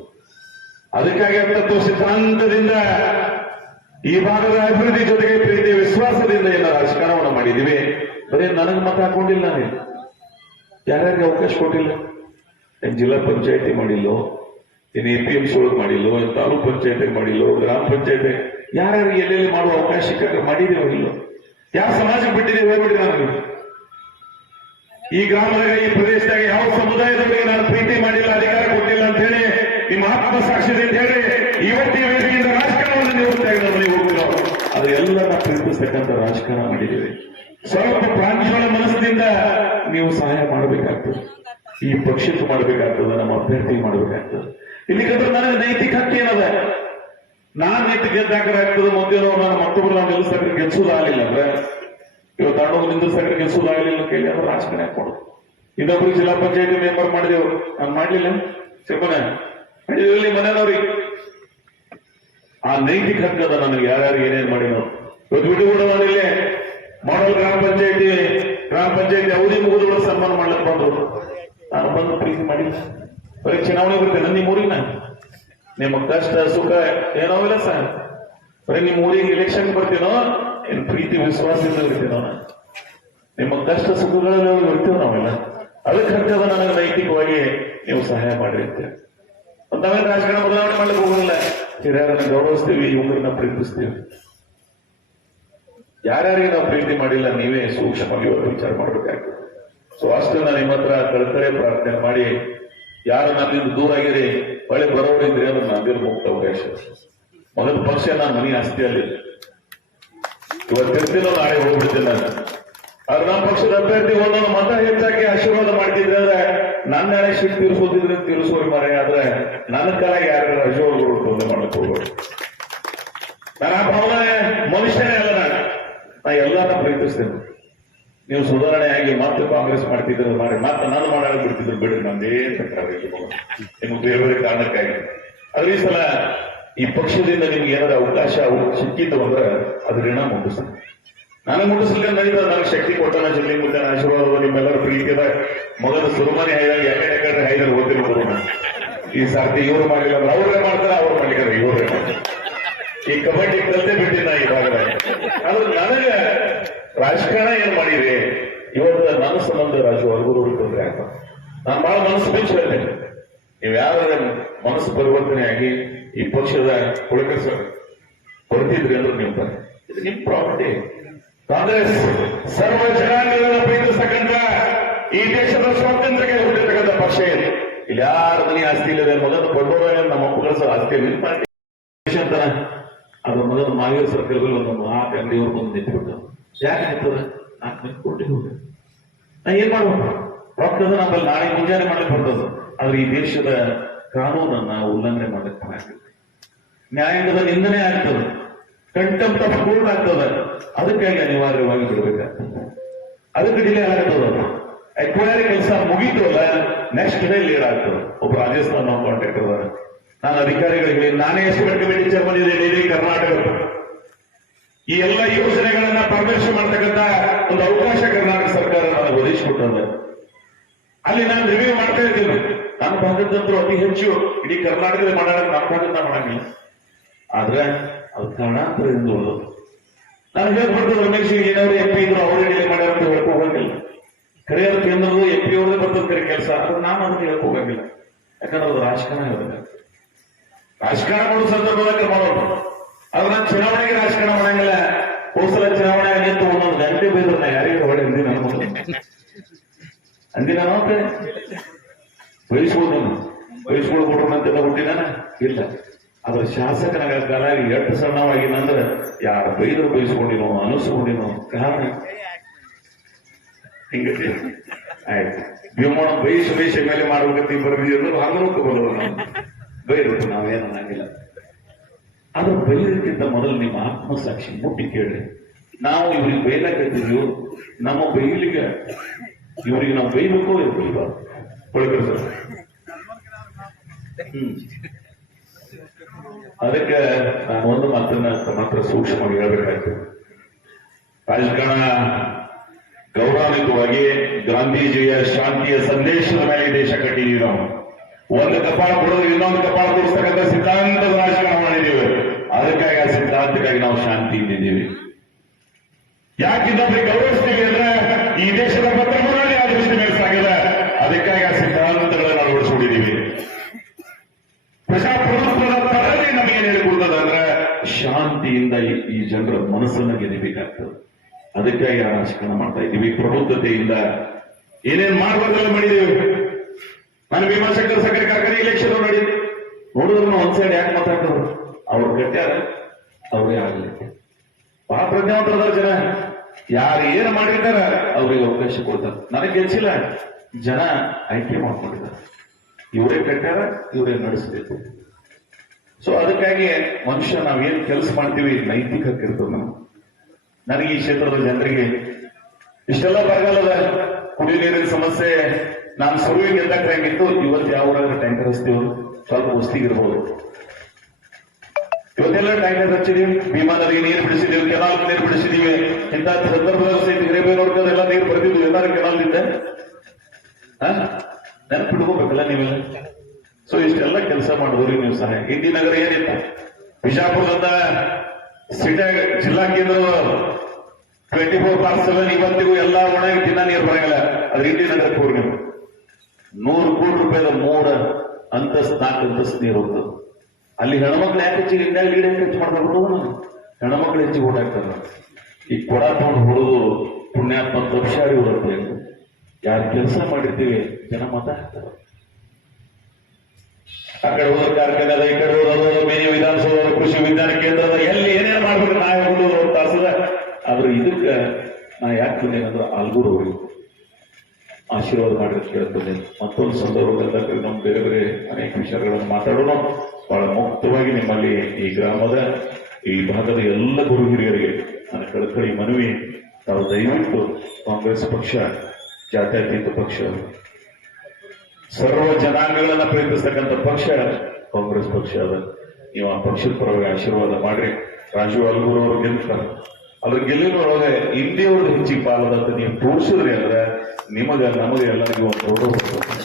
ಅದಕ್ಕಾಗಿ ತತ್ವ ಸಿದ್ಧಾಂತದಿಂದ ಈ ಭಾಗದ ಅಭಿವೃದ್ಧಿ ಜೊತೆಗೆ ಪ್ರೀತಿ ವಿಶ್ವಾಸದಿಂದ ಎಲ್ಲ ರಾಜಕಾರಣವನ್ನು ಮಾಡಿದ್ದೀವಿ. ಬರೀ ನನಗೆ ಮತ ಹಾಕೊಂಡಿಲ್ಲ, ನಾನು ಯಾರ್ಯಾರಿಗೆ ಅವಕಾಶ ಕೊಟ್ಟಿಲ್ಲ. ಏನ್ ಜಿಲ್ಲಾ ಪಂಚಾಯತಿ ಮಾಡಿಲ್ಲೋ, ಏನ್ APMC ಒಳಗೆ ಮಾಡಿಲ್ಲೋ, ಏನ್ ತಾಲೂಕ್ ಪಂಚಾಯತಿ ಮಾಡಿಲ್ಲೋ, ಗ್ರಾಮ ಪಂಚಾಯತಿ ಯಾರ್ಯಾರಿಗೆ ಎಲ್ಲೆಲ್ಲಿ ಮಾಡುವ ಅವಕಾಶ ಮಾಡಿದೀವೋ ಇಲ್ಲೋ, ಯಾವ ಸಮಾಜಕ್ಕೆ ಬಿಟ್ಟಿದ್ದೀವಿ ಹೋಗ್ಬಿಡಿ. ನನಗೆ ಈ ಗ್ರಾಮದಾಗ, ಈ ಪ್ರದೇಶದಾಗ ಯಾವ ಸಮುದಾಯದವರಿಗೆ ನಾನು ಪ್ರೀತಿ ಮಾಡಿಲ್ಲ, ಅಧಿಕಾರ ಕೊಟ್ಟಿಲ್ಲ ಅಂತ ಹೇಳಿ ನಿಮ್ಮ ಆತ್ಮಸಾಕ್ಷಿದಿಂದ ಹೇಳಿ ಇವತ್ತಿನ ವೇದಿಕೆಯಿಂದ ರಾಜಕಾರಣವನ್ನು ನೀವು ಹೋಗ್ತಿರೋ ಅದು ಎಲ್ಲರನ್ನ ಪ್ರೀತಿಸ್ತಕ್ಕಂಥ ರಾಜಕಾರಣ ಮಾಡಿದ್ದೀವಿ. ಸ್ವಲ್ಪ ಪ್ರಾಂಶಗಳ ಮನಸ್ಸಿನಿಂದ ನೀವು ಸಹಾಯ ಮಾಡಬೇಕಾಗ್ತದೆ. ಈ ಪಕ್ಷಕ್ಕೆ ಮಾಡಬೇಕಾಗ್ತದೆ, ನಮ್ಮ ಅಭ್ಯರ್ಥಿ ಮಾಡಬೇಕಾಗ್ತದೆ. ಇಲ್ಲಿಗಂದ್ರೆ ನನಗೆ ನೈತಿಕ ಹಕ್ಕಿ ಏನದ, ನಾನ್ ನೈತಿಕ ಗೆದ್ದಾಕರಾಗ್ತದೆ. ಮೊದಲು ನಾನು ಮತ್ತೊಬ್ಬರು ನಾವು ನಿಲ್ಲಿಸಕ್ಕೆ ಗೆಲ್ಸೋದಾಗಲಿಲ್ಲ ಅಂದ್ರೆ, ಇವತ್ತು ಆಡೋದು ನಿಂದಿಸಕ್ಕೆ ಗೆಲ್ಸೋದಾಗಲಿಲ್ಲ ಕೇಳಿ ಅಂದ್ರೆ ರಾಜಕಾರಣ ಹಾಕೋದು. ಇನ್ನೊಬ್ರು ಜಿಲ್ಲಾ ಪಂಚಾಯತಿ ಮೆಂಬರ್ ಮಾಡಿದೆವು, ನಾನು ಮಾಡ್ಲಿಲ್ಲ. ಸಿಬ್ಬನ ಮಾಡಿದ್ವಿ ಮನೆಯವ್ರಿಗೆ. ಆ ನೈತಿಕ ಹಕ್ಕದ ನನಗೆ ಯಾರ್ಯಾರು ಏನೇನ್ ಮಾಡಿದ್ರು ಇವತ್ತು ಬಿಟ್ಟು ಕೂಡ ನಾನಿಲ್ಲೇ ಮಾಡಲ್ ಗ್ರಾಮ ಪಂಚಾಯತಿ ಅವಧಿ ಮುಗಿದು ಸನ್ಮಾನ ಮಾಡ್ಲಿಕ್ಕೆ ಬಂದ್ರು. ನಾನು ಬಂದು ಪ್ರೀತಿ ಮಾಡಿಲ್ಲ. ಬರೀ ಚುನಾವಣೆ ಬರ್ತೇನೆ ನಿಮ್ಮ ಊರಿಗೆ. ನಾನು ನಿಮ್ಮ ಕಷ್ಟ ಸುಖ ಏನೋ ಇಲ್ಲ ಸರ್, ಬರೀ ನಿಮ್ಮ ಊರಿಗೆ ಎಲೆಕ್ಷನ್ ಬರ್ತೀನೋ, ಏನ್ ಪ್ರೀತಿ ವಿಶ್ವಾಸದಿಂದ ಇರ್ತೀನೋ, ನಿಮ್ಮ ಕಷ್ಟ ಸುಖಗಳಲ್ಲಿ ಇರ್ತೀವೋ ನಾವೆಲ್ಲ. ಅದಕ್ಕೆ ಹಕ್ಕದ ನನಗೆ ನೈತಿಕವಾಗಿ ನೀವು ಸಹಾಯ ಮಾಡಿರ್ತೇವೆ. ನಾವೇನು ರಾಜಕಾರಣ ಬದಲಾವಣೆ ಮಾಡ್ಲಿಕ್ಕೆ ಹೋಗೋದಿಲ್ಲ. ಹಿರಿಯರನ್ನ ಗೌರವಿಸ್ತೀವಿ, ಯುವಕರನ್ನ ಪ್ರೀತಿಸ್ತೀವಿ. ಯಾರ್ಯಾರಿಗೆ ನಾವು ಪ್ರೀತಿ ಮಾಡಿಲ್ಲ ನೀವೇ ಸೂಕ್ಷ್ಮವಾಗಿ ವಿಚಾರ ಮಾಡಬೇಕಾಗ್ತದೆ. ಸೊ ಅಷ್ಟು ನಾನು ನಿಮ್ಮ ಹತ್ರ ಕಳಕಳಿ ಪ್ರಾರ್ಥನೆ ಮಾಡಿ, ಯಾರು ನನ್ನಿಂದ ದೂರ ಆಗಿರಿ, ಒಳ್ಳೆ ಬರೋರಿದ್ರೆ ಅದನ್ನ ನಂದಿರ್ ಮುಕ್ತ ಅವಕಾಶ. ಮೊದಲ ಪಕ್ಷ ನಾನು ಮನೆ ಆಸ್ತಿಯಲ್ಲಿ ಇವತ್ತಿರ್ತೀನೋ ನಾಳೆ ಹೋಗ್ಬಿಡ್ತೀನಿ. ನಾನು ಆದ್ರೆ ನಮ್ಮ ಪಕ್ಷದ ಅಭ್ಯರ್ಥಿ ಒಂದೊಂದು ಮತ ಹೆಚ್ಚಾಗಿ ಆಶೀರ್ವಾದ ಮಾಡ್ತಿದ್ರೆ ಅಂದ್ರೆ ನನ್ನ ನಾಳೆ ಸಿಟ್ಟು ತೀರಿಸೋದಿದ್ರೆ ತೀರಿಸೋರಿ ಮಾರೆ. ಆದ್ರೆ ನನ್ನ ಕಾಲ ಯಾರು ಅಶೋಕರು ತೊಂದರೆ ಮಾಡಕ್ಕೆ ಹೋಗ್ಬೋದು. ನಾನು ಆ ಭಾವನೆ ಮನುಷ್ಯನೇ ಅಲ್ಲ. ನಾ ಎಲ್ಲರನ್ನ ಪ್ರೀತಿಸ್ತೇನೆ. ನೀವು ಸುಧಾರಣೆ ಆಗಿ ಮತ್ತೆ ಕಾಂಗ್ರೆಸ್ ಮಾಡ್ತಿದ್ರು ಮಾಡಿ, ಮತ್ತೆ ನಾನು ಮಾಡಾಗ ಬಿಡ್ತಿದ್ರು ಬಿಡ್ರಿ, ನಂದೇನ್ ತಕರಾರಿಲ್ಲ. ನಿಮ್ಗೆ ಬೇರೆ ಬೇರೆ ಕಾರಣಕ್ಕಾಗಿ. ಆದ್ರೆ ಈ ಸಲ ಈ ಪಕ್ಷದಿಂದ ನಿಮ್ಗೆ ಏನಾದ್ರು ಅವಕಾಶ ಸಿಕ್ಕಿತ್ತು ಅಂದ್ರೆ ಅದು ಋಣ ಮುಟ್ಟಿಸ್ತೀನಿ. ನನಗೆ ಮುಟ್ಟಿಸ್ಲಿಕ್ಕೆ ನಡೀತದೆ. ನನಗೆ ಶಕ್ತಿ ಕೊಟ್ಟನ ಜಿಲ್ಲೆ ಮುದ್ದೆ ಆಶೀರ್ವಾದ ನಿಮ್ಮೆಲ್ಲರ ಪ್ರೀತಿಯದ ಮಗನ ಸುರುಮನೆ ಹೈದಾಗ ಯಾಕಂದ್ರೆ ಹೈದಾಗ ಓದಿರ್ಬೋದು. ಈ ಸಾರ್ತಿ ಇವರು ಮಾಡಿಲ್ಲ ಅಂದ್ರೆ ಅವ್ರೇ ಮಾಡ್ತಾರೆ, ಅವ್ರು ಮಾಡಿದ್ದಾರೆ ಇವರೇ ಮಾಡ್ತಾರೆ. ಈ ಕಬಡ್ಡಿ ಕಲ್ತೆ ಬಿಟ್ಟಿನ ಈ ಭಾಗದ. ಆದ್ರೆ ನನಗೆ ರಾಜಕಾರಣ ಏನ್ ಮಾಡಿರಿ ಇವತ್ತು ನನ್ನ ಸಂಬಂಧ ರಾಜು ಹೊರಗೂರು ತೊಂದರೆ ಆಗ್ತದೆ. ನಾನು ಬಹಳ ಮನಸ್ಸು ಬಿಚ್ಚು ಹೇಳ್ತೇನೆ. ನೀವು ಯಾರ ಮನಸ್ಸು ಪರಿವರ್ತನೆ ಆಗಿ ಈ ಪಕ್ಷದ ಹುಡುಕಸ ಹೊರತಿದ್ರಿ ಅಂದ್ರೆ ನೀವು ಬನ್ನಿ, ಇದು ನಿಮ್ ಪ್ರಾಪರ್ಟಿ. ಕಾಂಗ್ರೆಸ್ ಸರ್ವ ಜನಾಂಗಗಳನ್ನು ಪ್ರೀತಿಸ್ತಕ್ಕಂಥ ಈ ದೇಶದ ಸ್ವಾತಂತ್ರ್ಯಕ್ಕೆ ಹುಟ್ಟಿರ್ತಕ್ಕಂಥ ಪಕ್ಷ ಇದೆ. ಇಲ್ಲಿ ಯಾರ ಮನೆ ಆಸ್ತಿ ಇಲ್ಲದೆ ಮೊದಲು ಕೊಟ್ಟೋರ ನಮ್ಮ ಅಪ್ಪಗಳ ಆಸ್ತಿ ಅಂತ ಅದ್ರ ಮೊದಲು ಮಾಗೇರ್ ಸರ್ಕಲ್ ಒಂದು 4 ಅಂಗಡಿಯವ್ರು ಬಂದು ನಿಂತುಬಿಟ್ಟು ಯಾಕೆ ನಿಂತದ 4 ಕೋಟಿ ಹೋಗಿ ನಾ ಏನ್ ಮಾಡ್ಬೇಕು? ರೊಕ್ಕದ ನಮ್ಮಲ್ಲಿ ನಾಳೆ ಮುಂಜಾನೆ ಮಾಡ್ಲಿಕ್ಕೆ ಬರ್ತದೆ. ಆದ್ರೆ ಈ ದೇಶದ ಕಾನೂನನ್ನ ಉಲ್ಲಂಘನೆ ಮಾಡ್ಲಿಕ್ಕೆ ಆಗ್ತದೆ. ನ್ಯಾಯಾಂಗದ ನಿಂದನೆ ಆಗ್ತದೆ, ಕಂಟೆಂಪ್ಟ್ ಆಫ್ ಕೋರ್ಟ್ ಆಗ್ತದೆ. ಅದಕ್ಕಾಗಿ ಅನಿವಾರ್ಯವಾಗಿ ಬಿಡಬೇಕಾಗ್ತದೆ. ಅದಕ್ಕೆ ಡಿಲೇ ಆಗ್ತದ. ಎಕ್ವೈರಿ ಕೆಲಸ ಮುಗಿತಲ್ಲ, ನೆಕ್ಸ್ಟ್ ಡೇ ಲೀಡ್ ಆಗ್ತದೆ. ಒಬ್ಬ ರಾಜಸ್ಥಾನ ಕಾಂಟ್ರಾಕ್ಟರ್ ಅದಾರ. ನಾನು ಅಧಿಕಾರಿಗಳಿಗೆ ನಾನೇ ಎಸ್ಟಿಮೇಟ್ ಕಮಿಟಿ ಚೇರ್ಮನ್ ಇದೆ ಇಡೀ ಕರ್ನಾಟಕ. ಈ ಎಲ್ಲ ಯೋಜನೆಗಳನ್ನ ಪರಮೇಶ್ವರ ಮಾಡ್ತಕ್ಕಂಥ ಒಂದು ಅವಕಾಶ ಕರ್ನಾಟಕ ಸರ್ಕಾರ ನನಗೆ ಒದಗಿಸಿಕೊಟ್ಟದೆ. ಅಲ್ಲಿ ನಾನು ರಿವ್ಯೂ ಮಾಡ್ತಾ ಇದ್ದೀನಿ. ನನ್ನ ಭಾಗದಂತರೂ ಅತಿ ಹೆಚ್ಚು ಇಡೀ ಕರ್ನಾಟಕದ ಮಾಡಾಡಕ್ಕೆ ನನ್ನ ಭಾಗದ ಮಾಡಂಗಿಲ್ಲ. ಆದ್ರೆ ಅದು ಕಾರಣಾಂತರದಿಂದ ಉಳಿದು ನಾನು ಹೇಳ್ಬಿಟ್ಟು ರಮೇಶ್ ಏನಾದ್ರು MP ಇದ್ರು ಅವ್ರು ಡಿಲೇ ಮಾಡ್ಯಾರ ಅಂತ ಹೇಳಕ್ ಹೋಗಂಗಿಲ್ಲ. ಕರೆಯೋದು ಕೇಂದ್ರದ MP ಅವ್ರದೇ ಬರ್ತದೆ ಕೆಲಸ, ಆದ್ರೆ ನಾನು ಅದಕ್ಕೆ ಹೇಳಕ್ ಹೋಗಂಗಿಲ್ಲ. ಯಾಕಂದ್ರೆ ಅದು ರಾಜಕಾರಣ ಇರಬೇಕು. ರಾಜಕಾರಣ ಮಾಡೋ ಸಂದರ್ಭದಲ್ಲಿ ಮಾಡೋದು, ಆದ್ರೆ ನಾನು ಚುನಾವಣೆಗೆ ರಾಜಕಾರಣ ಮಾಡಂಗಿಲ್ಲ. ಹೋಸಲ ಚುನಾವಣೆ ನಿಂತು ಒಂದೊಂದು ಗಂಟೆ ಬೈದ್ರು ನಾ ಯಾರಿಗೆ ಹೊಡೆ ಅಂದಿನ ಅಂದಿನ ಬಯಸ್ಕೊಳ್ಬಿಟ್ರು ಅಂತೆಲ್ಲ ಹುಟ್ಟಿದಾನ ಇಲ್ಲ. ಆದ್ರೆ ಶಾಸಕನಾಗಿ ಎಷ್ಟು ಸಣ್ಣವಾಗಿನಂದ್ರೆ ಯಾರು ಬೈದ್ರು ಬಯಸ್ಕೊಂಡಿನೋ ಅನಿಸ್ಕೊಂಡಿನೋ ಕಾರಣ ಹಿಂಗತಿ ಆಯ್ತು. ಭೀಮಣ್ಣ ಬಯಸ ಮೇಲೆ ಮಾಡ್ಬೇಕಂತ ಬರ್ದಿದ್ರು ಹಂಗೂ ಬರೋದು ಬೈರ್ಬೇಕು, ನಾವೇನು ಅನ್ನಂಗಿಲ್ಲ. ಆದ್ರೆ ಬೈದಕ್ಕಿಂತ ಮೊದಲು ನಿಮ್ಮ ಆತ್ಮಸಾಕ್ಷಿ ಮುಟ್ಟಿ ಕೇಳಿ. ನಾವು ಇವ್ರಿಗೆ ಬೈಲಾಕತ್ತಿದ್ವಿ, ನಮ್ಮ ಬೈಲಿಗೆ ಇವರಿಗೆ ನಾವು ಬೈಬೇಕು, ಇವ್ರು ಬೈಬಾರ್ದು. ಒಳಗಡೆ ಸರ್ ಅದಕ್ಕೆ ನಾನು ಒಂದು ಮಾತನ್ನ ಮಾತ್ರ ಸೂಕ್ಷ್ಮವಾಗಿ ಹೇಳ್ಬೇಕಾಯ್ತು. ರಾಜಕಾರಣ ಗೌರವಾನ್ವಿತವಾಗಿ ಗಾಂಧೀಜಿಯ ಶಾಂತಿಯ ಸಂದೇಶದ ಮೇಲೆ ದೇಶ ಕಟ್ಟಿದೀವಿ. ನಾವು ಒಂದು ಕಪಾಳ ಕೊಡೋದು ಇನ್ನೊಂದು ಕಪಾಳ ಕೊಡಿಸ್ತಕ್ಕಂಥ ಸಿದ್ಧಾಂತದ ರಾಜಕಾರಣ ಮಾಡಿದ್ದೀವಿ. ಅದಕ್ಕಾಗಿ ಆ ಸಿದ್ಧಾಂತಕ್ಕಾಗಿ ನಾವು ಶಾಂತಿ ಇದ್ದಿದ್ದೀವಿ. ಯಾಕೆ ಇನ್ನೊಬ್ಬರಿಗೆ ಗೌರವಿಸ್ತೀವಿ ಅಂದ್ರೆ ಈ ದೇಶದ ಪತ್ರಗಳಲ್ಲಿ ಆ ದೃಷ್ಟಿ ಮೇಲೆ ಸಾಗಿದೆ. ಅದಕ್ಕಾಗಿ ಆ ಸಿದ್ಧಾಂತಗಳನ್ನು ಅಳವಡಿಸಿಕೊಂಡಿದ್ದೀವಿ. ಪ್ರಜಾಪ್ರಭುತ್ವದ ತರನೇ ನಮಗೇನು ಹೇಳಿಕೊಡ್ತದಂದ್ರೆ ಶಾಂತಿಯಿಂದ ಈ ಜನರ ಮನಸ್ಸನ್ನು ಗೆದಿಬೇಕಾಗ್ತದೆ. ಅದಕ್ಕಾಗಿ ಆ ರಾಜಕಾರಣ ಮಾಡ್ತಾ ಇದ್ದೀವಿ. ಪ್ರಬುದ್ಧತೆಯಿಂದ ಏನೇನ್ ಮಾಡ್ಬೋದೆಲ್ಲ ಮಾಡಿದ್ದೀವಿ. ನಾನು ಭೀಮಾಶಂಕರ್ ಸಕ್ಕರೆ ಕಾರ್ಖಾನೆ ಇಲೆಕ್ಷನ್ ನೋಡಿದ್ರು ಒಂದ್ ಸೈಡ್ ಯಾಕೆ ಮಾತಾಡ್ತಾರೆ, ಅವ್ರು ಕಟ್ಟ್ಯಾರ ಅವ್ರೇ ಆಗಲಿ. ಬಹಳ ಪ್ರಜ್ಞಾವಂತರದ ಜನ ಯಾರು ಏನು ಮಾಡಿರ್ತಾರ ಅವ್ರಿಗೆ ಅವಕಾಶ ಕೊಡ್ತಾರೆ. ನನಗೆ ಗೆಲ್ಸಿಲ್ಲ, ಜನ ಆಯ್ಕೆ ಮಾಡ್ಕೊಂಡಿದ್ದಾರೆ. ಇವರೇ ಕಟ್ಟ್ಯಾರ, ಇವರೇ ನಡೆಸಬೇಕು. ಸೊ ಅದಕ್ಕಾಗಿ ಮನುಷ್ಯ ನಾವೇನು ಕೆಲಸ ಮಾಡ್ತೀವಿ ನೈತಿಕಕ್ಕಿರ್ತದೆ. ನಾವು ನನಗೆ ಈ ಕ್ಷೇತ್ರದ ಜನರಿಗೆ ಇಷ್ಟೆಲ್ಲ ಬರಗಾಲದ ಕುಡಿಯ ನೀರಿನ ಸಮಸ್ಯೆ ನಾನು ಸುರುವಿಗೆ ಗೆದ್ದಾಗ ಹೆಂಗಿತ್ತು, ಇವತ್ತು ಯಾವ ಟ್ಯಾಂಕರ್ ಹಚ್ತೀವಿ, ಸ್ವಲ್ಪ ವಸ್ತಿಗಿರ್ಬೋದು. ಇವತ್ತೆಲ್ಲ ಟ್ಯಾಂಕರ್ ಹಚ್ಚಿದೀವಿ, ಭೀಮಾ ನದಿಗೆ ನೀರು ಬಿಡಿಸಿದೀವಿ, ಕೆನಾಲ್ ನೀರು ಬಿಡಿಸಿದೀವಿ. ಇಂಥ ಸಂದರ್ಭದಲ್ಲಿ ಸಹಿತ ಹಿರೇಬೇನವ್ರಿಗೆಲ್ಲ ನೀರು ಬರ್ತಿದ್ವು ಎಲ್ಲರೂ ಕೆನಾಲ್ನಿಂದ. ನೆನಪಿಡ್ಕೋಬೇಕಲ್ಲ ನೀವೆಲ್ಲ. ಸೊ ಇಷ್ಟೆಲ್ಲ ಕೆಲಸ ಮಾಡಿದವ್ರಿಗೆ ನೀವು ಸಹಾಯ. ಇಂಡಿ ನಗರ ಏನಿತ್ತು, ಬಿಜಾಪುರದಿಂದ ಸಿಟಿ ಜಿಲ್ಲಾ ಕೇಂದ್ರ 24/7 ಇವತ್ತಿಗೂ ಎಲ್ಲ ಒಣಗಿ ದಿನ ನೀರು ಬರಂಗಿಲ್ಲ. ಅದು ಇಂಡಿ ನಗರಕ್ಕೆ ಹೋಗಿ 100 ಕೋಟಿ ರೂಪಾಯಿದ 3 ಅಂತಸ್ತು 4 ಅಂತಸ್ತು ನೀರು ಹೋಗ್ತದೆ. ಅಲ್ಲಿ ಹೆಣ್ಮಕ್ಳು ಯಾಕೆ ಹೆಚ್ಚಿಗೆ ಇಂಡಿಯಾಗ ಲೀಡ್ ಯಾಕೆ ಹೆಚ್ಚು ಮಾಡ್ಕೊಂಡು ಹೆಣ್ಮಕ್ಳು ಹೆಚ್ಚಿಗೆ ಓಡಾಡ್ತಾರೆ. ಈ ಕೊಡ ತಗೊಂಡು ಹೊಡೆದು ಪುಣ್ಯಾತ್ಮ ತಪ್ಸಾಡಿ ಬರುತ್ತೆ. ಯಾರು ಕೆಲಸ ಮಾಡಿರ್ತೀವಿ ಜನ ಮಾತಾಡ್ತಾರೆ. ಆ ಕಡೆ ಹೋದ ಕಾರ್ಖಾನೆ ಅದ, ಈ ಕಡೆ ಹೋದ ಮೇನಿ ವಿಧಾನಸೌಧ, ಕೃಷಿ ವಿಜ್ಞಾನ ಕೇಂದ್ರದ ಎಲ್ಲಿ ಏನೇನು ಮಾಡ್ಬೇಕು ನಾವೇ ಹೋಗೋದು ಅಂತ ಅನ್ಸದ. ಆದ್ರೆ ಇದಕ್ಕೆ ನಾ ಯಾಕೆ ಬಂದೇನಂದ್ರೆ ಆಲ್ಗೂರು ಅವ್ರಿಗೆ ಆಶೀರ್ವಾದ ಮಾಡಿದ್ರೆ ಕೇಳ್ತದೆ. ಮತ್ತೊಂದು ಸಂದರ್ಭದಲ್ಲಿ ನಮ್ಮ ಬೇರೆ ಬೇರೆ ಅನೇಕ ವಿಷಯಗಳನ್ನು ಮಾತಾಡೋಣ. ಬಹಳ ಮುಕ್ತವಾಗಿ ನಿಮ್ಮಲ್ಲಿ ಈ ಗ್ರಾಮದ ಈ ಭಾಗದ ಎಲ್ಲ ಗುರು ಹಿರಿಯರಿಗೆ ನನ್ನ ಕಳಕಳಿ ಮನವಿ, ತಾವು ದಯವಿಟ್ಟು ಕಾಂಗ್ರೆಸ್ ಪಕ್ಷ ಜಾತ್ಯತೀತ ಪಕ್ಷ, ಸರ್ವ ಜನಾಂಗಗಳನ್ನ ಪ್ರೀತಿಸ್ತಕ್ಕಂಥ ಪಕ್ಷ ಕಾಂಗ್ರೆಸ್ ಪಕ್ಷ ಅದ. ನೀವು ಆ ಪಕ್ಷದ ಪರವಾಗಿ ಆಶೀರ್ವಾದ ಮಾಡ್ರಿ. ರಾಜು ಅಲ್ಗೂರು ಅವರು ಗೆಲ್ತಾರೆ. ಅದ್ರ ಗೆಲ್ಲಿನೊಳಗೆ ಇಂಡಿಯವ್ರದ್ದು ಹೆಚ್ಚಿಗೆ ಪಾಲದಂತ ನೀವು ತೋರಿಸಿದ್ರಿ ಅಂದ್ರೆ ನಿಮಗೆ ನಮಗೆ ಎಲ್ಲರಿಗೂ ಒಂದು ಫೋಟೋ ಬರ್ತದೆ.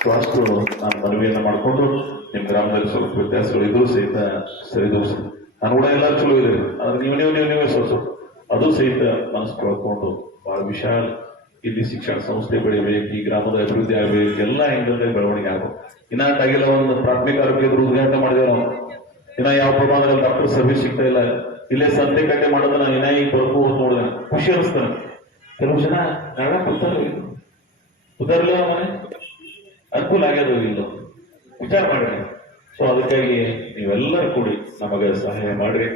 ಸೊ ಅಷ್ಟು ನಾನು ಮನವಿಯನ್ನ ಮಾಡಿಕೊಂಡು ನಿಮ್ಮ ಗ್ರಾಮದಲ್ಲಿ ಸ್ವಲ್ಪ ವ್ಯತ್ಯಾಸಗಳು ಇದ್ರೂ ಸಹಿತ ಸರಿದೂರಿಸಿ. ನಾನು ಕೂಡ ಎಲ್ಲ ಚಲೋ ಇದೆ, ಆದ್ರೆ ನೀವೇ ಸ್ವಲ್ಪ ಅದು ಸಹಿತ ಮನಸ್ಸು ಕಳ್ಕೊಂಡು ಬಹಳ ವಿಶಾಲ ಇಲ್ಲಿ ಶಿಕ್ಷಣ ಸಂಸ್ಥೆ ಬೆಳಿಬೇಕು, ಈ ಗ್ರಾಮದ ಅಭಿವೃದ್ಧಿ ಆಗಬೇಕು, ಎಲ್ಲ ಹೆಂಗಂದ್ರೆ ಬೆಳವಣಿಗೆ ಆಗಬೇಕು. ಇನ್ನಾಗಿಲ್ಲ ಒಂದು ಪ್ರಾಥಮಿಕ ಆರೋಗ್ಯದ ಉದ್ಘಾಟನೆ ಮಾಡಿದೇವೆ ನಾವು. ಇನ್ನ ಯಾವ ಪ್ರಮಾಣದಲ್ಲಿ ಡಾಕ್ಟರ್ ಸರ್ವಿಸ್ ಸಿಗ್ತಾ ಇಲ್ಲ. ಇಲ್ಲೇ ಸಂತೆ ಕಟ್ಟೆ ಮಾಡೋದನ್ನ ಇನ್ನ ಈಗ ಬರ್ಕೋ ನೋಡಿದ ಖುಷಿ ಅನಿಸ್ತಾನೆ. ಕೆಲವು ಜನ ನಾಡ ಕುದರ್ಲಿಲ್ಲ ಮನೆ ಅನುಕೂಲ ಆಗ್ಯದ ಇಲ್ಲ ವಿಚಾರ ಮಾಡ್ರಿ. ಸೊ ಅದಕ್ಕಾಗಿ ನೀವೆಲ್ಲರೂ ಕೂಡಿ ನಮಗೆ ಸಹಾಯ ಮಾಡ್ರಿ.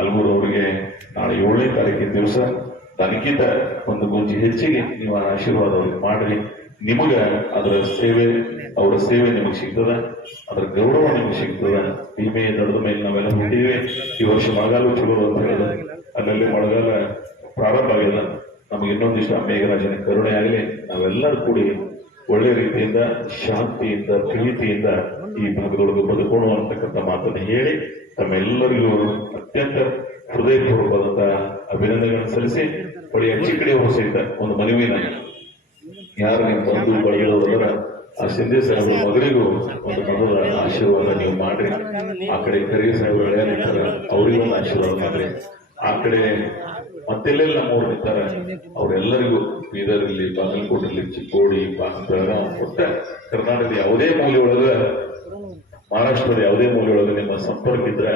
ಅಲ್ಗೂರು ಅವರಿಗೆ ನಾಳೆ 7ನೇ ತಾರೀಕಿನ ದಿವಸ ತನಗಿಂತ ಒಂದು ಗುಂಜಿ ಹೆಚ್ಚಿಗೆ ನೀವು ಆಶೀರ್ವಾದ ಅವ್ರಿಗೆ ಮಾಡ್ರಿ. ನಿಮಗ ಅದರ ಸೇವೆ, ಅವರ ಸೇವೆ ನಿಮಗೆ ಸಿಗ್ತದ, ಅದರ ಗೌರವ ನಿಮಗೆ ಸಿಗ್ತದ. ಭೀಮೆ ದಡದ ಮೇಲೆ ನಾವೆಲ್ಲ ಹುಟ್ಟಿವೆ. ಈ ವರ್ಷ ಮಳೆಗಾಲ ಚಲೋ ಅಂತ ಹೇಳಿದ, ಅಲ್ಲಲ್ಲಿ ಮಳೆಗಾಲ ಪ್ರಾರಂಭ ಆಗ್ಯದ. ನಮಗೆ ಇನ್ನೊಂದಿಷ್ಟು ಮೇಘರಾಜನ ಕರುಣೆ ಆಗಲಿ, ನಾವೆಲ್ಲರೂ ಕೂಡಿ ಒಳ್ಳೆ ರೀತಿಯಿಂದ ಶಾಂತಿಯಿಂದ ಪ್ರೀತಿಯಿಂದ ಈ ಭಾಗದೊಳಗೆ ಬದುಕೋಣ ಅಂತಕ್ಕಂಥ ಮಾತನ್ನು ಹೇಳಿ ತಮ್ಮೆಲ್ಲರಿಗೂ ಅತ್ಯಂತ ಹೃದಯಪೂರ್ವಕವಾದಂತಹ ಅಭಿನಂದನೆಗಳನ್ನು ಸಲ್ಲಿಸಿ ಒಳ್ಳೆಯ ಚಿಕ್ಕಡಿ ಸಹಿತ ಒಂದು ಮನವಿನ ಯಾರು ನಿಮ್ಮ ಬಂಧು ಬಳಗದವರ ಆ ಸಿಂಧೆ ಸಾಹೇಬ್ರ ಮಗಳಿಗೂ ಒಂದು ಮೊದಲ ಆಶೀರ್ವಾದ ನೀವು ಮಾಡ್ರಿ. ಆ ಕಡೆ ಕರಿಗೆ ಸಾಹೇಬ್ರು ಹಳೆಯ ನಿಂತಾರ, ಅವರಿಗೂ ಒಂದು ಆಶೀರ್ವಾದ ಮಾಡ್ರಿ. ಆ ಕಡೆ ಮತ್ತೆಲ್ಲೆಲ್ಲ ನಮ್ಮವ್ರು ನಿಂತಾರ, ಅವರೆಲ್ಲರಿಗೂ ಬೀದರ್ಲಿ, ಬಾಗಲಕೋಟೆಯಲ್ಲಿ, ಚಿಕ್ಕೋಡಿ, ಬೆಳಗಾವಿ, ಒಟ್ಟ ಕರ್ನಾಟಕದ ಯಾವುದೇ ಮೂಲೆಯೊಳಗ, ಮಹಾರಾಷ್ಟ್ರದ ಯಾವುದೇ ಮೂಲೆಯೊಳಗೆ ನಿಮ್ಮ ಸಂಪರ್ಕ ಇದ್ರೆ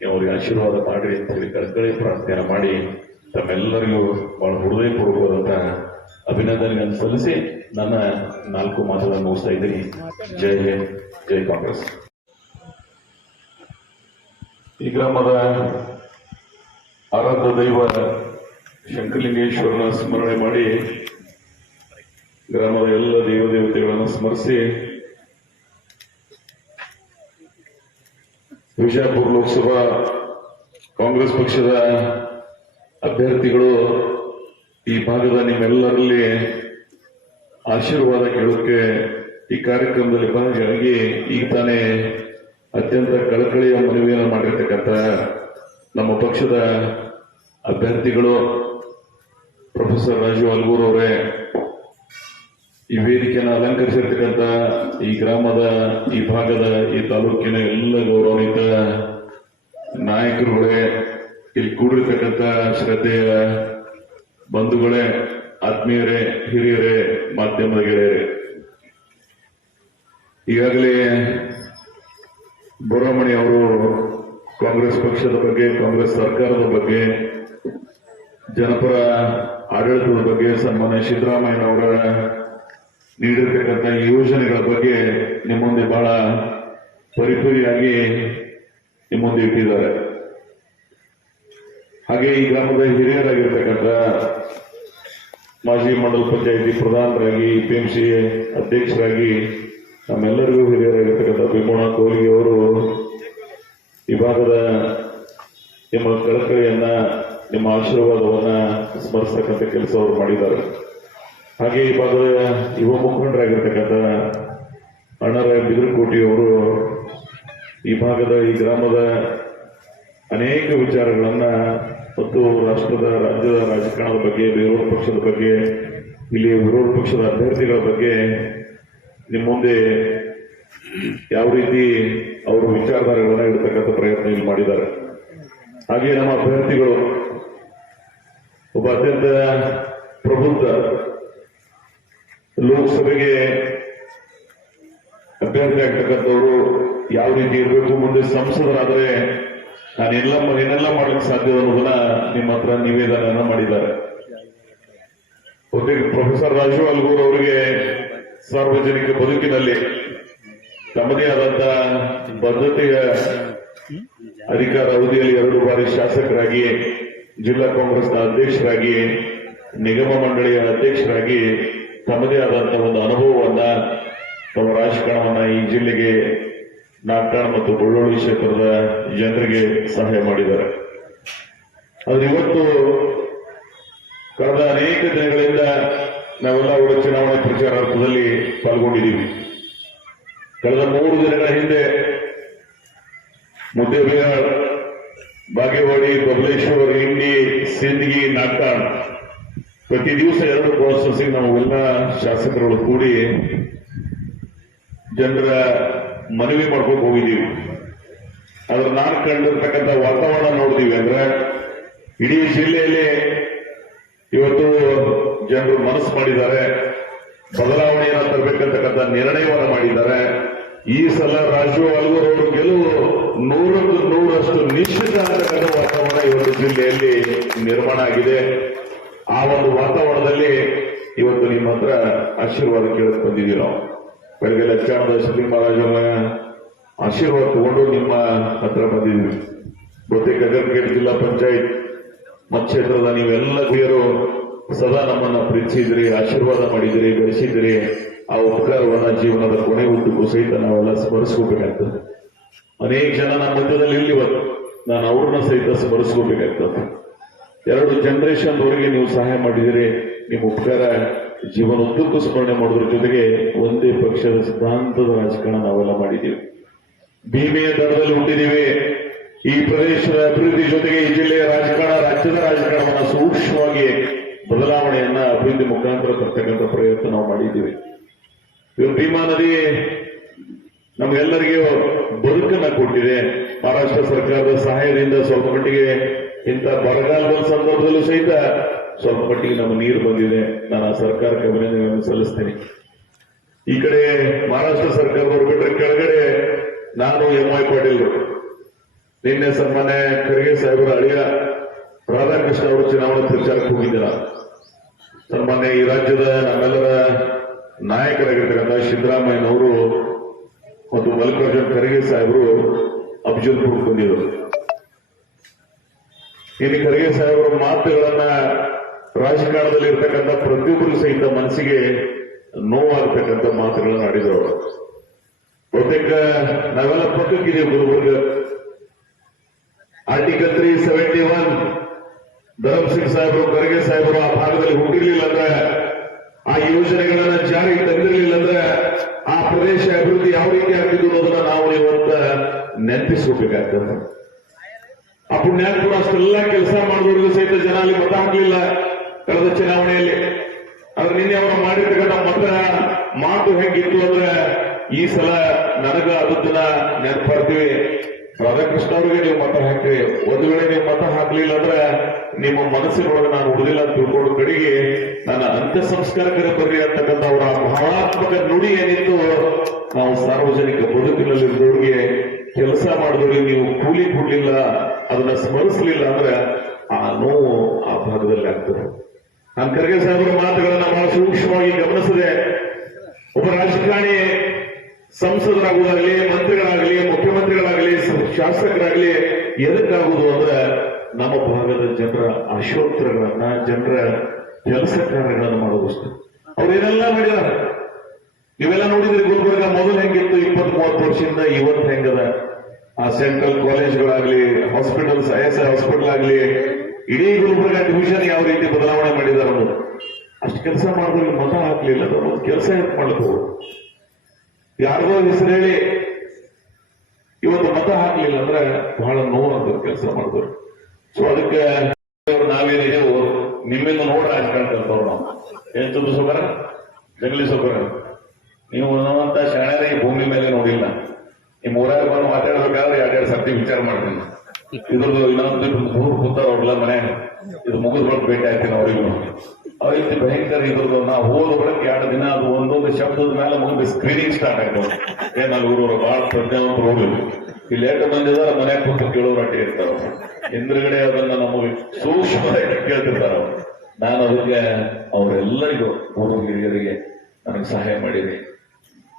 ನೀವು ಅವ್ರಿಗೆ ಆಶೀರ್ವಾದ ಮಾಡ್ರಿ ಅಂತ ಹೇಳಿ ಕಳಕಳಿ ಪ್ರಾರ್ಥನೆ ಮಾಡಿ ತಮ್ಮೆಲ್ಲರಿಗೂ ಬಹಳ ಹೃದಯಪೂರ್ವಕವಾದಂತಹ ಅಭಿನಂದನೆಗಳನ್ನು ಸಲ್ಲಿಸಿ ನನ್ನ 4 ಮಾತುಗಳನ್ನು ಮುಗಿಸ್ತಾ ಇದ್ದೀನಿ. ಜೈ ಹಿಂದ್, ಜೈ ಕಾಂಗ್ರೆಸ್. ಈ ಗ್ರಾಮದ ಆರಾಧ್ಯ ದೈವ ಶಂಕರಲಿಂಗೇಶ್ವರನ ಸ್ಮರಣೆ ಮಾಡಿ ಗ್ರಾಮದ ಎಲ್ಲ ದೇವದೇವತೆಗಳನ್ನು ಸ್ಮರಿಸಿ ವಿಜಯಪುರ ಲೋಕಸಭಾ ಕಾಂಗ್ರೆಸ್ ಪಕ್ಷದ ಅಭ್ಯರ್ಥಿಗಳು ಈ ಭಾಗದ ನಿಮ್ಮೆಲ್ಲರಲ್ಲಿ ಆಶೀರ್ವಾದ ಕೇಳೋಕೆ ಈ ಕಾರ್ಯಕ್ರಮದಲ್ಲಿ ಭಾಗಿಯಾಗಿ ಈಗ ತಾನೇ ಅತ್ಯಂತ ಕಳಕಳಿಯ ಮನವಿಯನ್ನು ಮಾಡಿರ್ತಕ್ಕಂಥ ನಮ್ಮ ಪಕ್ಷದ ಅಭ್ಯರ್ಥಿಗಳು ಪ್ರೊಫೆಸರ್ ರಾಜು ಅಲ್ಗೂರ್ ಅವರೇ, ಈ ವೇದಿಕೆಯನ್ನು ಅಲಂಕರಿಸಿರ್ತಕ್ಕಂಥ ಈ ಗ್ರಾಮದ, ಈ ಭಾಗದ, ಈ ತಾಲೂಕಿನ ಎಲ್ಲ ಗೌರವಾನ್ವಿತ ನಾಯಕರುಗಳೇ, ಇಲ್ಲಿ ಕೂಡಿರ್ತಕ್ಕಂಥ ಶ್ರದ್ಧೆಯ ಬಂಧುಗಳೇ, ಆತ್ಮೀಯರೇ, ಹಿರಿಯರೇ, ಮಾಧ್ಯಮದ ಗೆಳೆಯರೇ, ಈಗಾಗಲೇ ಬೋರಮಣಿ ಅವರು ಕಾಂಗ್ರೆಸ್ ಪಕ್ಷದ ಬಗ್ಗೆ, ಕಾಂಗ್ರೆಸ್ ಸರ್ಕಾರದ ಬಗ್ಗೆ, ಜನಪರ ಆಡಳಿತದ ಬಗ್ಗೆ, ಸನ್ಮಾನ್ಯ ಸಿದ್ದರಾಮಯ್ಯನವರ ನೀಡಿರ್ತಕ್ಕಂಥ ಯೋಜನೆಗಳ ಬಗ್ಗೆ ನಿಮ್ಮ ಮುಂದೆ ಬಹಳ ಪರಿಪರಿಯಾಗಿ ನಿಮ್ಮ ಮುಂದೆ ಇಟ್ಟಿದ್ದಾರೆ. ಹಾಗೆ ಈ ಗ್ರಾಮದ ಹಿರಿಯರಾಗಿರ್ತಕ್ಕಂಥ ಮಾಜಿ ಮಂಡಲ ಪಂಚಾಯಿತಿ ಪ್ರಧಾನರಾಗಿ, ಪಿಎಂಸಿ ಅಧ್ಯಕ್ಷರಾಗಿ ನಮ್ಮೆಲ್ಲರಿಗೂ ಹಿರಿಯರಾಗಿರ್ತಕ್ಕಂಥ ಭೀಮಣ್ಣ ಕೋಲಿಗೆ ಅವರು ಈ ಭಾಗದ ನಿಮ್ಮ ಕಳಕಳಿಯನ್ನ, ನಿಮ್ಮ ಆಶೀರ್ವಾದವನ್ನ ಸ್ಮರಿಸತಕ್ಕಂಥ ಕೆಲಸ ಅವರು ಮಾಡಿದ್ದಾರೆ. ಹಾಗೆ ಈ ಭಾಗದ ಯುವ ಮುಖಂಡರಾಗಿರ್ತಕ್ಕಂಥ ಅಣ್ಣರಾಯ ಬಿದರಕೋಟಿ ಅವರು ಈ ಭಾಗದ, ಈ ಗ್ರಾಮದ ಅನೇಕ ವಿಚಾರಗಳನ್ನ ಮತ್ತು ರಾಷ್ಟ್ರದ, ರಾಜ್ಯದ ರಾಜಕಾರಣದ ಬಗ್ಗೆ, ವಿರೋಧ ಪಕ್ಷದ ಬಗ್ಗೆ, ಇಲ್ಲಿ ವಿರೋಧ ಪಕ್ಷದ ಅಭ್ಯರ್ಥಿಗಳ ಬಗ್ಗೆ ನಿಮ್ಮ ಮುಂದೆ ಯಾವ ರೀತಿ ಅವರು ವಿಚಾರಧಾರೆಗಳನ್ನ ಇಡತಕ್ಕಂಥ ಪ್ರಯತ್ನ ಇಲ್ಲಿ ಮಾಡಿದ್ದಾರೆ. ಹಾಗೆ ನಮ್ಮ ಅಭ್ಯರ್ಥಿಗಳು ಒಬ್ಬ ಅತ್ಯಂತ ಪ್ರಬುದ್ಧ, ಲೋಕಸಭೆಗೆ ಅಭ್ಯರ್ಥಿ ಆಗ್ತಕ್ಕಂಥವರು ಯಾವ ರೀತಿ ಇರಬೇಕು, ಮುಂದೆ ಸಂಸದರಾದರೆ ಏನೆಲ್ಲ ಮಾಡಲಿಕ್ಕೆ ಸಾಧ್ಯ ಅನ್ನೋದನ್ನ ನಿಮ್ಮ ಹತ್ರ ನಿವೇದನ ಮಾಡಿದ್ದಾರೆ. ಪ್ರೊಫೆಸರ್ ರಾಜು ಅಲ್ಗೂರ್ ಅವರಿಗೆ ಸಾರ್ವಜನಿಕ ಬದುಕಿನಲ್ಲಿ ತಮ್ಮದೇ ಆದಂತ ಬದ್ಧತೆಯ ಅಧಿಕಾರ ಅವಧಿಯಲ್ಲಿ 2 ಬಾರಿ ಶಾಸಕರಾಗಿ, ಜಿಲ್ಲಾ ಕಾಂಗ್ರೆಸ್ನ ಅಧ್ಯಕ್ಷರಾಗಿ, ನಿಗಮ ಮಂಡಳಿಯ ಅಧ್ಯಕ್ಷರಾಗಿ ತಮ್ಮದೇ ಆದಂತಹ ಒಂದು ಅನುಭವವನ್ನ, ತಮ್ಮ ರಾಜಕಾರಣವನ್ನ ಈ ಜಿಲ್ಲೆಗೆ, ನಾಗಠಾಣ ಮತ್ತು ಬಳ್ಳೊಳ್ಳಿ ಕ್ಷೇತ್ರದ ಜನರಿಗೆ ಸಹಾಯ ಮಾಡಿದ್ದಾರೆ. ಆದ್ರೆ ಇವತ್ತು ಕಳೆದ ಅನೇಕ ದಿನಗಳಿಂದ ನಾವೆಲ್ಲ ಅವರ ಚುನಾವಣೆ ಪ್ರಚಾರಾರ್ಥದಲ್ಲಿ ಪಾಲ್ಗೊಂಡಿದ್ದೀವಿ. ಕಳೆದ 3 ದಿನಗಳ ಹಿಂದೆ ಮುದ್ದೇಬಿಹಾಳ್, ಬಾಗೇವಾಡಿ, ಬಬಲೇಶ್ವರ್, ಇಂಡಿ, ಸಿಂದಗಿ, ನಾಗಠಾಣ ಪ್ರತಿ ದಿವಸ 2 ಕಾನ್ಸ್ಟಿಟ್ಯೂನ್ಸಿಗೆ ನಾವೆಲ್ಲ ಶಾಸಕರುಗಳು ಕೂಡಿ ಜನರ ಮನವಿ ಮಾಡ್ಕೊಂಡು ಹೋಗಿದ್ದೀವಿ. ಆದ್ರೆ ನಾನು ಕಂಡಿರ್ತಕ್ಕಂಥ ವಾತಾವರಣ ನೋಡಿದೀವಿ ಅಂದ್ರೆ ಇಡೀ ಜಿಲ್ಲೆಯಲ್ಲಿ ಇವತ್ತು ಜನರು ಮನಸ್ಸು ಮಾಡಿದ್ದಾರೆ, ಬದಲಾವಣೆಯನ್ನು ತರಬೇಕಂತಕ್ಕಂಥ ನಿರ್ಣಯವನ್ನು ಮಾಡಿದ್ದಾರೆ. ಈ ಸಲ ರಾಜು ಅಲ್ಗೂರ್ ಅವರು ಗೆಲುವು 100% ನಿಶ್ಚಿತ ಅಂತಕ್ಕಂಥ ವಾತಾವರಣ ಇವತ್ತು ಜಿಲ್ಲೆಯಲ್ಲಿ ನಿರ್ಮಾಣ ಆಗಿದೆ. ಆ ಒಂದು ವಾತಾವರಣದಲ್ಲಿ ಇವತ್ತು ನಿಮ್ಮ ಹತ್ರ ಆಶೀರ್ವಾದ ಕೇಳಕ್ ಬಂದಿದ್ದೀವಿ. ನಾವು ಬೆಳಗ್ಗೆ ಲಕ್ಷಾಣದ ಶ್ರೀ ಮಹಾರಾಜನ ಆಶೀರ್ವಾದ ತಗೊಂಡು ನಿಮ್ಮ ಹತ್ರ ಬಂದಿದ್ದೀವಿ. ಬಹುತೇಕ ಗದಗ ಜಿಲ್ಲಾ ಪಂಚಾಯತ್ ಮತಕ್ಷೇತ್ರದ ನೀವೆಲ್ಲ ಹಿರಿಯರು ಸದಾ ನಮ್ಮನ್ನ ಪ್ರೀತಿಸಿದ್ರಿ, ಆಶೀರ್ವಾದ ಮಾಡಿದಿರಿ, ಬೆಳೆಸಿದಿರಿ. ಆ ಉಪಕಾರವನ್ನ ಜೀವನದ ಕೊನೆ ಉದ್ದಕ್ಕೂ ಸಹಿತ ನಾವೆಲ್ಲ ಸ್ಮರಿಸ್ಕೋಬೇಕಾಗ್ತದೆ. ಅನೇಕ ಜನ ನಮ್ಮ ಮಧ್ಯದಲ್ಲಿ ಇಲ್ಲಿ ನಾನು ಅವ್ರನ್ನ ಸಹಿತ ಸ್ಮರಿಸ್ಕೋಬೇಕಾಗ್ತದೆ. 2 ಜನರೇಷನ್ ವರೆಗೆ ನೀವು ಸಹಾಯ ಮಾಡಿದಿರಿ. ನಿಮ್ಮ ಉಪಕಾರ ಜೀವನೋದ್ದಕ್ಕೂ ಸ್ಮರಣೆ ಮಾಡೋದ್ರ ಜೊತೆಗೆ ಒಂದೇ ಪಕ್ಷದ ಸಿದ್ಧಾಂತದ ರಾಜಕಾರಣ ನಾವೆಲ್ಲ ಮಾಡಿದ್ದೀವಿ. ಭೀಮೆಯ ದರದಲ್ಲಿ ಹುಟ್ಟಿದ್ದೀವಿ. ಈ ಪ್ರದೇಶದ ಅಭಿವೃದ್ಧಿ ಜೊತೆಗೆ ಈ ಜಿಲ್ಲೆಯ ರಾಜಕಾರಣ, ರಾಜ್ಯದ ರಾಜಕಾರಣವನ್ನು ಸೂಕ್ಷ್ಮವಾಗಿ ಬದಲಾವಣೆಯನ್ನ ಅಭಿವೃದ್ಧಿ ಮುಖಾಂತರ ತರ್ತಕ್ಕಂಥ ಪ್ರಯತ್ನ ನಾವು ಮಾಡಿದ್ದೀವಿ. ಇವರು ಭೀಮಾ ನದಿ ನಮಗೆಲ್ಲರಿಗೂ ಬದುಕನ್ನ ಕೊಟ್ಟಿದೆ. ಮಹಾರಾಷ್ಟ್ರ ಸರ್ಕಾರದ ಸಹಾಯದಿಂದ ಸ್ವಲ್ಪ ಮಟ್ಟಿಗೆ ಇಂಥ ಬರಗಾಲದ ಸಂದರ್ಭದಲ್ಲೂ ಸಹಿತ ಸ್ವಲ್ಪ ಮಟ್ಟಿಗೆ ನಮ್ಮ ನೀರು ಬಂದಿದೆ. ನಾನು ಆ ಸರ್ಕಾರಕ್ಕೆ ಅಭಿನಂದನೆಗಳನ್ನು ಸಲ್ಲಿಸ್ತೇನೆ. ಈ ಕಡೆ ಮಹಾರಾಷ್ಟ್ರ ಸರ್ಕಾರದವರು ಬಿಟ್ಟರೆ ಕೆಳಗಡೆ ನಾನು MY ಪಾಟೀಲ್ ನಿನ್ನೆ ಸನ್ಮಾನ್ಯ ಖರ್ಗೆ ಸಾಹೇಬರ ಅಳಿಯ ರಾಧಾಕೃಷ್ಣ ಅವರು ಚುನಾವಣಾ ಪ್ರಚಾರಕ್ಕೆ ಹೋಗಿದ್ದಿಲ್ಲ. ಸನ್ಮಾನ್ಯ ಈ ರಾಜ್ಯದ ನಮ್ಮೆಲ್ಲರ ನಾಯಕರಾಗಿರ್ತಕ್ಕಂಥ ಸಿದ್ದರಾಮಯ್ಯನವರು ಮತ್ತು ಮಲ್ಲಿಕಾರ್ಜುನ್ ಖರ್ಗೆ ಸಾಹೇಬರು ಅಫಜಲ್ಪುರಕ್ಕೆ ಬಂದಿದ್ದರು. ಇಲ್ಲಿ ಖರ್ಗೆ ಸಾಹೇಬರ ಮಾತುಗಳನ್ನ ರಾಜಕಾರಣದಲ್ಲಿ ಇರ್ತಕ್ಕಂಥ ಪ್ರತಿಯೊಬ್ಬರು ಸಹಿತ ಮನಸ್ಸಿಗೆ ನೋವಾಗತಕ್ಕಂಥ ಮಾತುಗಳನ್ನು ಆಡಿದರು. ಬಹುತೇಕ ನಾವೆಲ್ಲ ಪಕ್ಕಕ್ಕಿದ್ದೀವಿ. ಗುಲ್ಬರ್ಗ ಆರ್ಟಿಕಲ್ 371 ಧರಮ್ ಸಿಂಗ್ ಸಾಹೇಬರು, ಖರ್ಗೆ ಸಾಹೇಬರು ಆ ಭಾಗದಲ್ಲಿ ಹುಟ್ಟಿರ್ಲಿಲ್ಲ ಅಂದ್ರೆ, ಆ ಯೋಜನೆಗಳನ್ನ ಜಾರಿಗೆ ತಂದಿರಲಿಲ್ಲ ಅಂದ್ರೆ ಆ ಪ್ರದೇಶ ಅಭಿವೃದ್ಧಿ ಯಾವ ರೀತಿ ಆಗ್ತಿದ್ದು ಅನ್ನೋದನ್ನ ನಾವು ಇವತ್ತ ನೆನಪಿಸ್ಕೋಬೇಕಾಗ್ತದೆ. ಆ ಪುಣ್ಯಾತ್ಮರು ಅಷ್ಟೆಲ್ಲ ಕೆಲಸ ಮಾಡಿದವರಿಗೂ ಸಹಿತ ಜನ ಅಲ್ಲಿ ಮತ ಹಾಕಲಿಲ್ಲ ಕಳೆದ ಚುನಾವಣೆಯಲ್ಲಿ. ಆದ್ರೆ ನಿನ್ನೆ ಅವರು ಮಾಡಿರ್ತಕ್ಕಂಥ ಮಾತು ಹೆಂಗಿತ್ತು ಅಂದ್ರೆ, ಈ ಸಲ ನನಗ ಅದನ್ನ ನೆನಪಾಡ್ತೀವಿ. ರಾಧಾಕೃಷ್ಣ ಅವರಿಗೆ ನೀವು ಮತ ಹಾಕ್ತೀವಿ. ಒಂದು ವೇಳೆ ನೀವು ಮತ ಹಾಕ್ಲಿಲ್ಲ ಅಂದ್ರೆ ನಿಮ್ಮ ಮನಸ್ಸಿನೊಳಗೆ ನಾನು ಉಳಿದಿಲ್ಲ ಅಂತ ತಿಳ್ಕೊಂಡು ಕಡೆಗೆ ನನ್ನ ಅಂತ್ಯ ಸಂಸ್ಕಾರಕ್ಕೆ ಬರ್ರಿ ಅಂತಕ್ಕಂಥ ಅವರ ಭಾವನಾತ್ಮಕ ನುಡಿ ಏನಿತ್ತು, ನಾವು ಸಾರ್ವಜನಿಕ ಬದುಕಿನಲ್ಲಿದ್ದವರಿಗೆ ಕೆಲಸ ಮಾಡಿದವರಿಗೆ ನೀವು ಕೂಲಿ ಕೊಡ್ಲಿಲ್ಲ, ಅದನ್ನ ಸ್ಮರಿಸಲಿಲ್ಲ ಅಂದ್ರೆ ಆ ನೋವು ಆ ಭಾಗದಲ್ಲಿ ಆಗ್ತದೆ. ನಾನು ಖರ್ಗೆ ಸಾಹೇಬರ ಮಾತುಗಳನ್ನ ಬಹಳ ಸೂಕ್ಷ್ಮವಾಗಿ ಗಮನಿಸಿದೆ. ಒಬ್ಬ ರಾಜಕಾರಣಿ ಸಂಸದರಾಗುವುದಾಗಲಿ, ಮಂತ್ರಿಗಳಾಗಲಿ, ಮುಖ್ಯಮಂತ್ರಿಗಳಾಗಲಿ, ಶಾಸಕರಾಗಲಿ ಎದಕ್ಕಾಗುವುದು ಅಂದ್ರೆ ನಮ್ಮ ಭಾಗದ ಜನರ ಆಶೋತ್ತರಗಳನ್ನ, ಜನರ ಕೆಲಸ ಕಾರ್ಯಗಳನ್ನು ಮಾಡೋದಷ್ಟು. ಅವ್ರೇನೆಲ್ಲ ಮಾಡಿದಾರೆ ನೀವೆಲ್ಲ ನೋಡಿದ್ರಿ. ಗುಲ್ಬರ್ಗ ಮೊದಲು ಹೆಂಗಿತ್ತು 20-30 ವರ್ಷದಿಂದ ಇವತ್ತು ಹೆಂಗದ. ಆ ಸೆಂಟ್ರಲ್ ಕಾಲೇಜ್ಗಳಾಗ್ಲಿ, ಹಾಸ್ಪಿಟಲ್ಸ್, ISI ಹಾಸ್ಪಿಟಲ್ ಆಗ್ಲಿ, ಇಡೀ ಗುಲ್ಬರ್ಗ ಡಿವಿಷನ್ ಯಾವ ರೀತಿ ಬದಲಾವಣೆ ಮಾಡಿದಾರ ಅನ್ನೋದು. ಅಷ್ಟು ಕೆಲಸ ಮಾಡಿದ್ರೆ ಮತ ಹಾಕ್ಲಿಲ್ಲ ಅನ್ನೋದು ಕೆಲಸ ಮಾಡ್ಬೇಕು. ಯಾರಿಗೋ ಹೆಸರು ಹೇಳಿ ಇವತ್ತು ಮತ ಹಾಕ್ಲಿಲ್ಲ ಅಂದ್ರೆ ಬಹಳ ನೋವಾಗ್ತದೆ ಕೆಲಸ ಮಾಡಿದವರು. ಸೊ ಅದಕ್ಕೆ ನಾವೇನಿದೆವು ನಿಮ್ಮಿಂದ ನೋಡ ರಾಜಕಾರಣ ಕಲ್ತವ್ರು ನಾವು. ಏನ್ ಚಂದ್ರ ಸೌಕರ, ಜಂಗಲಿ ಸೌಕರ, ನೀವು ಅಂತ ಶಾಣೆರ ಈ ಭೂಮಿ ಮೇಲೆ ನೋಡಿಲ್ಲ. ನಿಮ್ಮ ಊರಾಗ ಬಂದು ಮಾತಾಡ್ಬೇಕಾದ್ರೆ 2 ಸರ್ತಿ ವಿಚಾರ ಮಾಡ್ತೀನಿ. ಇದ್ರದ್ದು ಇನ್ನೊಂದು ಮೂರು ಕೂತಾರ ಅವ್ರಲ್ಲ ಮನೆ, ಇದು ಮುಗಿದ್ಬಿಟ್ಟು ಭೇಟಿ ಆಗ್ತೀನಿ ಅವ್ರಿಗೂ. ಅವ್ರಿಗೆ ಭಯಂಕರ ಇದ್ರದ್ದು. ನಾವು ಹೋದ ಬಳಿಕ 2 ದಿನ ಅದು ಒಂದೊಂದು ಶಬ್ದದ ಮೇಲೆ ಮುಗಿದ ಸ್ಕ್ರೀನಿಂಗ್ ಸ್ಟಾರ್ಟ್ ಆಗ್ತದೆ. ಏನಲ್ಲಿ ಊರವರು ಬಹಳ ಪ್ರಜ್ಞಾವಂತರು ಹೋಗ್ಲಿ. ಇಲ್ಲಿ 2 ಬಂದಿದ್ದಾರೆ ಮನೆಗೆ ಕೂತು ಕೇಳೋರು ಅಟ್ಟೆ ಇರ್ತಾರ. ಹಿಂದ್ಗಡೆ ಅದನ್ನ ನಮಗೆ ಸೂಕ್ಷ್ಮವಾಗಿ ಕೇಳ್ತಿರ್ತಾರ. ನಾನು ಅದಕ್ಕೆ ಅವರೆಲ್ಲರಿಗೂ ಊರು ಹಿರಿಯರಿಗೆ ನನಗೆ ಸಹಾಯ ಮಾಡಿರಿ.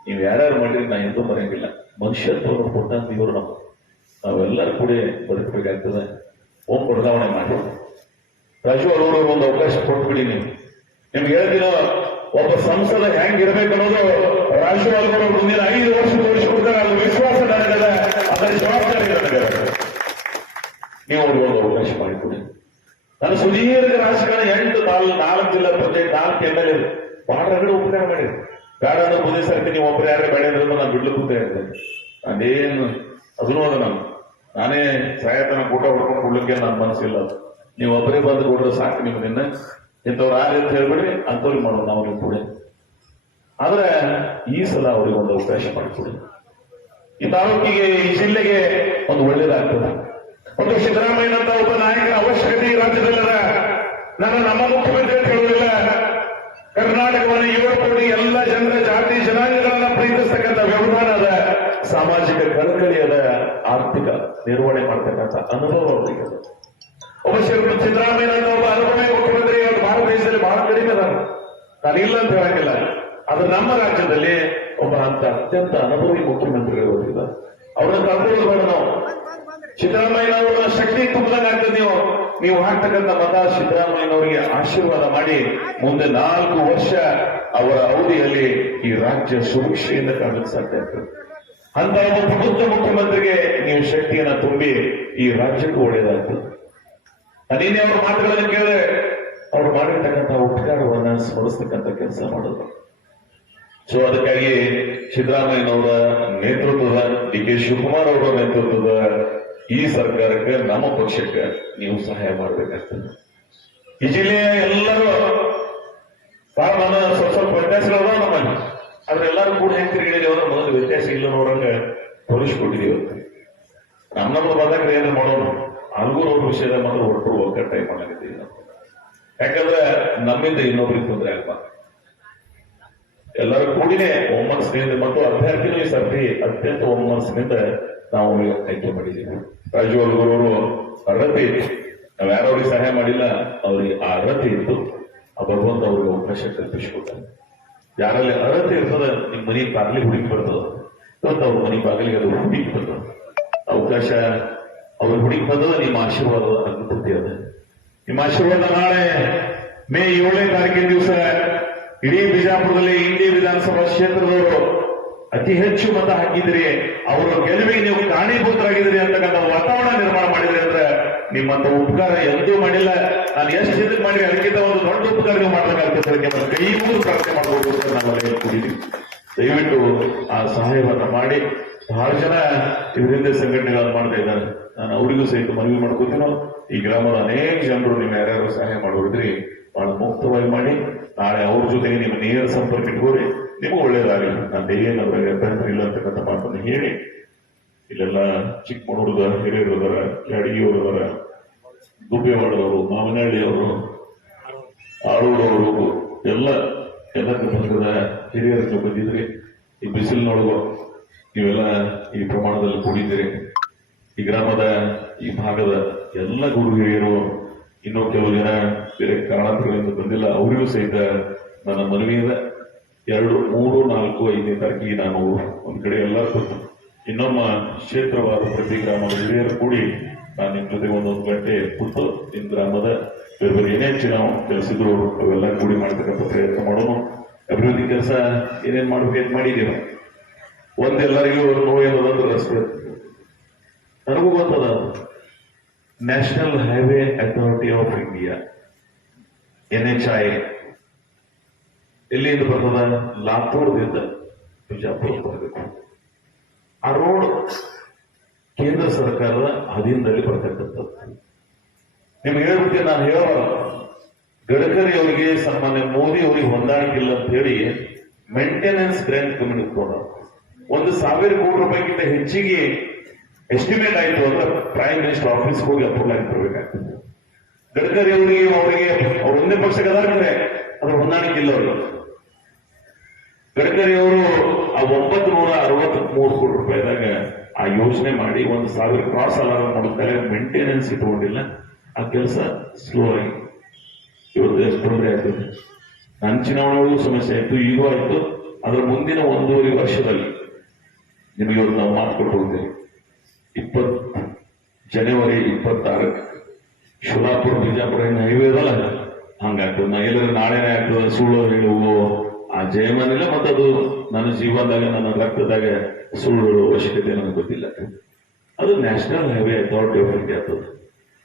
ನೀವು ಯಾರ್ಯಾರು ಮಾಡಿರಿ ನಾ ಎಂದೂ ಬರಂಗಿಲ್ಲ. ಮನುಷ್ಯತ್ವವನ್ನು ಕೊಟ್ಟಂತ ಇವರು ನಾವೆಲ್ಲರೂ ಕೂಡ ಬದುಕಬೇಕಾಗ್ತದೆ. ಬದಲಾವಣೆ ಮಾಡಿ ರಾಜು ಅವರು ಒಂದು ಅವಕಾಶ ಕೊಟ್ಬಿಡಿ. ನಿಮ್ಗೆ ಹೇಳ್ತೀನೋ ಒಬ್ಬ ಸಂಸದ ಹೆಂಗಿರ್ಬೇಕು ಅನ್ನೋದು ರಾಜು ಅವರು ಮುಂದಿನ 5 ವರ್ಷ ತೋರಿಸ್ಕೊಡ್ತಾರೆ. ಅದು ವಿಶ್ವಾಸ ನನಗದ, ಅದರ ಜವಾಬ್ದಾರಿ ನನಗೆ. ನೀವು ಅವ್ರಿಗೆ ಒಂದು ಅವಕಾಶ ಮಾಡಿಕೊಡಿ. ನಾನು ಸುದೀರ್ಘ ರಾಜಕಾರಣ 4 ಜಿಲ್ಲಾ ಪಂಚಾಯತ್ 4 MLA ಬಹಳ ರಗಡೆ ಉಪಕಾರ ಮಾಡಿರಿ. ಬೇಡ ಅನ್ನೋ ಮುಂದೆ ಸರ್ತಿ ನೀವು ಒಬ್ಬರು ಯಾರೇ ಬೇಡ ಅಂದ್ರೆ ನಾನು ಬಿಡ್ಲು ಕೂತ ಇರ್ತೇನೆ. ಅದೇನು ಅದನ್ನೂ ಅದ ನಾನೇ ಸಾಯತನ ಕೂಟ ಹೊಡ್ಕೊಂಡು ಕೊಡ್ಲಿಕ್ಕೆ ನನ್ನ ಮನಸ್ಸಿಲ್ಲ. ನೀವು ಒಬ್ಬರೇ ಬಂದು ಕೊಡ್ರೆ ಸಾಕು. ನಿಮ್ಗೆ ಇಂಥವ್ರು ಆಗ ಅಂತ ಹೇಳ್ಬಿಡ್ರಿ, ಅಂಥವ್ರಿಗೆ ಮಾಡೋದು ನಾವು ನೀವು ಕೂಡ. ಆದ್ರೆ ಈ ಸಲ ಅವ್ರಿಗೆ ಒಂದು ಅವಕಾಶ ಮಾಡಿಕೊಡಿ. ಈ ತಾಲೂಕಿಗೆ, ಈ ಜಿಲ್ಲೆಗೆ ಒಂದು ಒಳ್ಳೇದಾಗ್ತದೆ. ಒಂದು ಸಿದ್ದರಾಮಯ್ಯನಂತ ಒಬ್ಬ ನಾಯಕರ ಅವಶ್ಯಕತೆ ಈ ರಾಜ್ಯದಲ್ಲದ. ನಾನು ನಮ್ಮ ಮುಖ್ಯಮಂತ್ರಿ ಅಂತ ಹೇಳುವುದಿಲ್ಲ. ಕರ್ನಾಟಕವನ್ನು 7 ಕೋಟಿ ಎಲ್ಲ ಜನರ ಜಾತಿ ಜನಾಂಗಗಳನ್ನ ಪ್ರೀತಿಸ್ತಕ್ಕಂಥ ವ್ಯವಧಾನದ, ಸಾಮಾಜಿಕ ಕಳಕಳಿಯದ, ಆರ್ಥಿಕ ನಿರ್ವಹಣೆ ಮಾಡ್ತಕ್ಕಂಥ ಅನುಭವ ಅವರಿಗೆ. ಒಬ್ಬ ಸಿದ್ದರಾಮಯ್ಯನಂತ ಒಬ್ಬ ಅನುಭವಿ ಮುಖ್ಯಮಂತ್ರಿ ಭಾರತ ದೇಶದಲ್ಲಿ ಬಹಳ ಕಡಿಮೆ ಅದ. ನಾನು ಇಲ್ಲ ಅಂತ ಹೇಳಂಗಿಲ್ಲ. ಆದ್ರೆ ನಮ್ಮ ರಾಜ್ಯದಲ್ಲಿ ಒಬ್ಬ ಅಂತ ಅತ್ಯಂತ ಅನುಭವಿ ಮುಖ್ಯಮಂತ್ರಿಗಳು ಇದ್ದಾರೆ. ಅವ್ರನ್ನ ಕರ್ಕೊಳ್ಳೋದು ಬೇಡ ನಾವು. ಸಿದ್ದರಾಮಯ್ಯನವರ ಶಕ್ತಿ ತುಂಬಲಾಗ್ತದೆ. ನೀವು ಹಾಕ್ತಕ್ಕಂಥ ಮತ ಸಿದ್ದರಾಮಯ್ಯನವರಿಗೆ ಆಶೀರ್ವಾದ ಮಾಡಿ ಮುಂದೆ 4 ವರ್ಷ ಅವರ ಅವಧಿಯಲ್ಲಿ ಈ ರಾಜ್ಯ ಸುರಕ್ಷೆಯಿಂದ ಕಾಣಲಿಕ್ಕೆ ಸಾಧ್ಯ ಆಗ್ತದೆ. ಅಂತ ಒಬ್ಬ ಪ್ರಬುದ್ಧ ಮುಖ್ಯಮಂತ್ರಿಗೆ ನೀವು ಶಕ್ತಿಯನ್ನ ತುಂಬಿ ಈ ರಾಜ್ಯಕ್ಕೂ ಒಳ್ಳೆಯದಾಗ್ತದೆ. ಅದೇನೇ ಅವ್ರ ಮಾತುಗಳನ್ನು ಕೇಳಿದ್ರೆ ಅವ್ರು ಮಾಡಿರ್ತಕ್ಕಂಥ ಉಪಕಾರವನ್ನ ಸ್ಮರಿಸ್ತಕ್ಕಂಥ ಕೆಲಸ ಮಾಡೋದು. ಸೊ ಅದಕ್ಕಾಗಿ ಸಿದ್ದರಾಮಯ್ಯನವರ ನೇತೃತ್ವದ ಡಿ ಕೆ ಶಿವಕುಮಾರ್ ಅವರ ನೇತೃತ್ವದ ಈ ಸರ್ಕಾರಕ್ಕೆ ನಮ್ಮ ಪಕ್ಷಕ್ಕೆ ನೀವು ಸಹಾಯ ಮಾಡಬೇಕಾಗ್ತದೆ. ಈ ಜಿಲ್ಲೆಯ ಎಲ್ಲರೂ ಸ್ವಲ್ಪ ವ್ಯತ್ಯಾಸಗಳವ ನಮ್ಮಲ್ಲಿ, ಆದ್ರೆ ಎಲ್ಲರೂ ಕೂಡ ಹೆಂಗ್ ತಿರುಗಿದೀವಿ ಅಂದ್ರೆ ಮೊದಲು ವ್ಯತ್ಯಾಸ ಇಲ್ಲ ನೋಡಂಗ ತೋರಿಸ್ಕೊಟ್ಟಿದೀವಿ. ನಮ್ಮನ್ನು ಬಂದಾಗ ಏನಾದ್ರು ಮಾಡೋಣ, ಆಲ್ಗೂರ್ ಅವ್ರ ವಿಷಯದ ಮಾತ್ರ ಒಟ್ಟು ಒಗ್ಗಟ್ಟಾಗಿ ಮಾಡಾಕತ್ತೀವಿ ನಾವು. ಯಾಕಂದ್ರೆ ನಮ್ಮಿಂದ ಇನ್ನೊಬ್ರಿಗೆ ತೊಂದರೆ ಆಗ್ಬಾರ್ದು. ಎಲ್ಲರೂ ಕೂಡಿನೇ ಒಮ್ಮನಸ್ಸಿನಿಂದ ಮತ್ತು ಅಭ್ಯರ್ಥಿನೂ ಈ ಸರ್ತಿ ಅತ್ಯಂತ ಒಮ್ಮನಸ್ಸಿನಿಂದ ನಾವು ಆಯ್ಕೆ ಮಾಡಿದ್ದೀವಿ. ರಾಜು ಆಲ್ಗೂರ್ ಅವರು ಅರ್ಹತೆ ಇತ್ತು, ನಾವ್ ಯಾರವ್ರಿಗೆ ಸಹಾಯ ಮಾಡಿಲ್ಲ, ಅವ್ರಿಗೆ ಆ ಅರ್ಹತೆ ಇತ್ತು. ಆ ಭಗವಂತ ಅವ್ರಿಗೆ ಅವಕಾಶ ಕಲ್ಪಿಸ್ಕೊಡ್ತಾರೆ. ಯಾರಲ್ಲಿ ಅರ್ಹತೆ ಇರ್ತದ ನಿಮ್ ಮನೆ ಬಾಗಿಲಿಗೆ ಹುಡುಕಿ ಬರ್ತದ, ಇವತ್ತು ಅವ್ರ ಮನೆ ಬಾಗಿಲಿಗೆ ಅದು ಹುಡುಕಿ ಬರ್ತದ. ಅವಕಾಶ ಅವ್ರ ಹುಡುಕಿ ಬಂದದ ನಿಮ್ಮ ಆಶೀರ್ವಾದ ಅದ್ಭುತ ಅದ. ನಿಮ್ಮ ಆಶೀರ್ವಾದ ನಾಳೆ ಮೇ 7ನೇ ತಾರೀಕಿನ ದಿವಸ ಇಡೀ ಬಿಜಾಪುರದಲ್ಲಿ ಇಂಡಿ ವಿಧಾನಸಭಾ ಕ್ಷೇತ್ರದವರು ಅತಿ ಹೆಚ್ಚು ಮತ ಹಾಕಿದ್ರಿ, ಅವರ ಗೆಲುವಿಗೆ ನೀವು ಕಾರಣೀಭೂತರಾಗಿದ್ದೀರಿ ಅಂತಕ್ಕಂಥ ವಾತಾವರಣ ನಿರ್ಮಾಣ ಮಾಡಿದ್ರಿ ಅಂದ್ರೆ ನಿಮ್ಮಂತ ಉಪಕಾರ ಎಂದೂ ಮಾಡಿಲ್ಲ. ನಾನು ಎಷ್ಟು ಇದಕ್ಕೆ ಮಾಡಿ ಅದಕ್ಕಿಂತ ಒಂದು ದೊಡ್ಡ ಉಪಕಾರ ನೀವು ಮಾಡಬೇಕಾಗ್ತದೆ. ಕೈ ಮುಗಿದು ಪ್ರಾರ್ಥನೆ ಮಾಡಬಹುದು ಅಂತ ನಾವೆಲ್ಲ ಕೂಡಿದ್ವಿ. ದಯವಿಟ್ಟು ಆ ಸಹಾಯವನ್ನ ಮಾಡಿ. ಬಹಳ ಜನ ಇದರಿಂದ ಸಂಘಟನೆಗಳನ್ನು ಮಾಡ್ತಾ ಇದ್ದಾರೆ. ನಾನು ಅವರಿಗೂ ಸಹಿತ ಮನವಿ ಮಾಡ್ಕೊತೀನೋ, ಈ ಗ್ರಾಮದ ಅನೇಕ ಜನರು ನೀವು ಯಾರ್ಯಾರು ಸಹಾಯ ಮಾಡೋರಿದ್ರಿ ಬಹಳ ಮುಕ್ತವಾಗಿ ಮಾಡಿ. ನಾಳೆ ಅವ್ರ ಜೊತೆಗೆ ನಿಮ್ಮ ನೇರ ಸಂಪರ್ಕ ಇಟ್ಕೋರಿ, ನಿಮಗೂ ಒಳ್ಳೇದಾಗಲಿ. ನಾನು ಏನು ಅಭ್ಯಂತರ ಇಲ್ಲ ಅಂತಕ್ಕಂಥ ಮಾತನ್ನು ಹೇಳಿ, ಇಲ್ಲೆಲ್ಲ ಚಿಕ್ಕಮಗಳೂರದ ಹಿರಿಯರದರ, ಕ್ಯಾಡಗಿಯವರದರ, ಗುಬ್ಬೇವಾಡದವರು, ಮಾವನಹಳ್ಳಿಯವರು, ಆಳೂರವರು ಎಲ್ಲಕ್ಕೂ ಬಂದಿರದ ಹಿರಿಯರನ್ನು ಬಂದಿದ್ರಿ. ಈ ಬಿಸಿಲಿನೊಳಗು ನೀವೆಲ್ಲ ಈ ಪ್ರಮಾಣದಲ್ಲಿ ಕೂಡಿದ್ದೀರಿ. ಈ ಗ್ರಾಮದ ಈ ಭಾಗದ ಎಲ್ಲ ಗುರು ಹಿರಿಯರು, ಇನ್ನೂ ಕೆಲವು ಜನ ಬೇರೆ ಕಾರಣಾಂತರಗಳಿಂದ ಬಂದಿಲ್ಲ, ಅವರಿಗೂ ಸಹಿತ ನನ್ನ ಮನವಿ ಇದೆ. 2, 3, 4, 5ನೇ ತಾರೀಕಿಗೆ ನಾನು ಒಂದ್ ಕಡೆ ಎಲ್ಲ ಇನ್ನೊಮ್ಮ ಕ್ಷೇತ್ರವಾದ ಪ್ರತಿ ಗ್ರಾಮದ ಹಿರಿಯರು ಕೂಡಿ ನಾನು ನಿಮ್ ಜೊತೆ ಒಂದೊಂದು ಗಂಟೆ ಕೂತು ನಿಮ್ ಗ್ರಾಮದ ಬೇರೆ ಬೇರೆ ಏನೇನ್ ನಾವು ಕೆಲಸಿದ್ರು ಅವೆಲ್ಲ ಕೂಡಿ ಮಾಡ್ತಕ್ಕಂಥ ಪ್ರಯತ್ನ ಮಾಡೋಣ. ಅಭಿವೃದ್ಧಿ ಕೆಲಸ ಏನೇನ್ ಮಾಡ್ಬೇಕಂತ ಮಾಡಿದ್ದೀವಿ. ಒಂದೆಲ್ಲರಿಗೂ ನೋವೇನೋದಂದ್ರೆ ರಸ್ತೆ, ನನಗೂ ಗೊತ್ತದ. National highway authority of India NHAI ಎಲ್ಲಿಂದ ಬರ್ತದ? ಲಾತೂರ್ದಿಂದ ಬಿಜಾಪುರ ಬರಬೇಕು. ಆ ರೋಡ್ ಕೇಂದ್ರ ಸರ್ಕಾರದ ಅಧೀನದಲ್ಲಿ ಬರ್ತಕ್ಕಂಥದ್ದು. ನಿಮ್ಗೆ ಹೇಳ್ಬಿಟ್ಟು ನಾನು ಹೇಳೋಣ, ಗಡ್ಕರಿ ಅವರಿಗೆ ಸನ್ಮಾನ್ಯ ಮೋದಿ ಅವರಿಗೆ ಹೊಂದಾಣಿಕೆ ಇಲ್ಲ ಅಂತ ಹೇಳಿ ಮೇಂಟೆನೆನ್ಸ್ ಗ್ರಾಂಟ್ ಕಮಿಟಿ ಕೊಡ 1,000 ಕೋಟಿ ರೂಪಾಯಿಗಿಂತ ಹೆಚ್ಚಿಗೆ ಎಸ್ಟಿಮೇಟ್ ಆಯಿತು ಅಂದ್ರೆ ಪ್ರೈಮ್ ಮಿನಿಸ್ಟರ್ ಆಫೀಸ್ ಹೋಗಿ ಅಪ್ರೂವಲ್ ಆಗಿ ಬರಬೇಕಾಗ್ತದೆ. ಗಡ್ಕರಿ ಅವರಿಗೆ ಅವ್ರು ಒಂದೇ ಪಕ್ಷಕ್ಕೆ ಅದಾದ್ರೆ ಅದ್ರ ಹೊಂದಾಣಿಕೆ ಇಲ್ಲ ಅವರು. ಗಡ್ಕರಿ ಅವರು ಆ 963 ಕೋಟಿ ರೂಪಾಯಿದಾಗ ಆ ಯೋಜನೆ ಮಾಡಿ 1,000 ಕ್ರಾಸ್ ಅಲಾರ್ಮ್ ಮಾಡುತ್ತಾರೆ. ಮೇಂಟೆನೆನ್ಸ್ ಇಟ್ಕೊಂಡಿಲ್ಲ. ಆ ಕೆಲಸ ಸ್ಲೋ ಆಗಿ ಇವತ್ತು ಎಷ್ಟು ತೊಂದರೆ ಆಗ್ತದೆ. ನನ್ನ ಚುನಾವಣೆಗೂ ಸಮಸ್ಯೆ ಆಯ್ತು, ಈಗೂ ಆಯ್ತು. ಅದರ ಮುಂದಿನ 1.5 ವರ್ಷದಲ್ಲಿ ನಿಮಗೆ ಇವತ್ತು ನಾವು ಮಾತು ಕೊಟ್ಟು ಹೋಗ್ತೇವೆ. ಜನವರಿ 26 ಶೋಲಾಪುರ ಬಿಜಾಪುರ ಹೈವೇ ಅದಲ್ಲ, ಹಂಗಾಗ್ತದೆ. ನಾ ಎಲ್ಲರೂ ನಾಳೆನೇ ಆಗ್ತದೆ ಸುಳ್ಳು ಹೇಳುವು ಆ ಜಯಮಾನಿಲ್ಲ. ಮತ್ತದು ನನ್ನ ಜೀವನದಾಗ, ನನ್ನ ರಕ್ತದಾಗ ಸುಳ್ಳು ಹೇಳುವ ಅವಶ್ಯಕತೆ ನನಗೆ ಗೊತ್ತಿಲ್ಲ. ಅದು national highway authority of India ಆಗ್ತದೆ.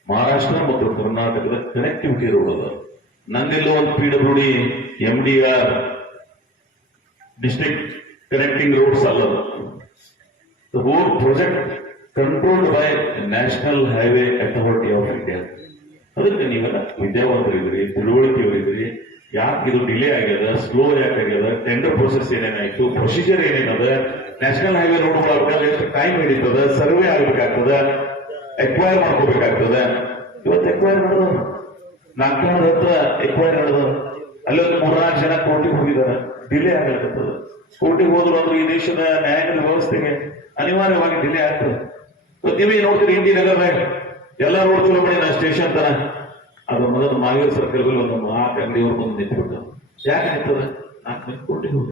ಮಹಾರಾಷ್ಟ್ರ ಮತ್ತು ಕರ್ನಾಟಕದ ಕನೆಕ್ಟಿವಿಟಿ ರೋಡ್ ಅದ. ನಂದೆಲ್ಲೋ ಒಂದು PWD MDR district connecting roads ಅಲ್ಲದ. The whole project controlled by National Highway Authority of India. ಅದಕ್ಕೆ ನೀವೆಲ್ಲ ವಿದ್ಯಾವಂತರಿದ್ರಿ, ತಿಳುವಳಿಕೆಯವರಿದ್ರಿ. ಯಾಕೆ ಇದು ಡಿಲೇ ಆಗ್ಯದ, ಸ್ಲೋ ಯಾಕೆ ಆಗ್ಯದ, ಟೆಂಡರ್ ಪ್ರೊಸೆಸ್ ಏನೇನಾಯ್ತು, ಪ್ರೊಸೀಜರ್ ಏನೇನದ, ನ್ಯಾಷನಲ್ ಹೈವೇ ರೋಡ್ಗಳ ಎಷ್ಟು ಟೈಮ್ ಹಿಡಿತದ, ಸರ್ವೆ ಆಗ್ಬೇಕಾಗ್ತದ, ಎಕ್ವೈರ್ ಮಾಡ್ಕೋಬೇಕಾಗ್ತದೆ. ಇವತ್ತು ಎಕ್ವೈರ್ ನಡೆದ 410 ಎಕ್ವೈರ್ ನಡೆದ. ಅಲ್ಲೊಂದು 3-4 ಜನ ಕೋರ್ಟಿಗೆ ಹೋಗಿದ್ದಾರೆ. ಡಿಲೇ ಆಗತ್ತದ. ಕೋರ್ಟಿಗೆ ಹೋದ್ರು ಅಂದ್ರೆ ಈ ದೇಶದ ನ್ಯಾಯಾಂಗದ ವ್ಯವಸ್ಥೆಗೆ ಅನಿವಾರ್ಯವಾಗಿ ಡಿಲೇ ಆಗ್ತದೆ. ನೀವೇ ನೋಡ್ತೀರಿ, ಇಂಡಿ ನಗರದಾಗ ಎಲ್ಲ ರೋಡ್ ಚಲೋ ಮಾಡಿ ಸ್ಟೇಷನ್ ತರ ಅದು ಮೊದಲು ಮಾಗೇರ್ ಸರ್ಕಲ್ ಒಂದು 4 ಅಂಗಡಿಯವ್ರು ಬಂದು ನಿಂತ್ಬಿಟ್ಟು ಯಾಕೆ ನಿಂತದ 4 ಕೋಟಿ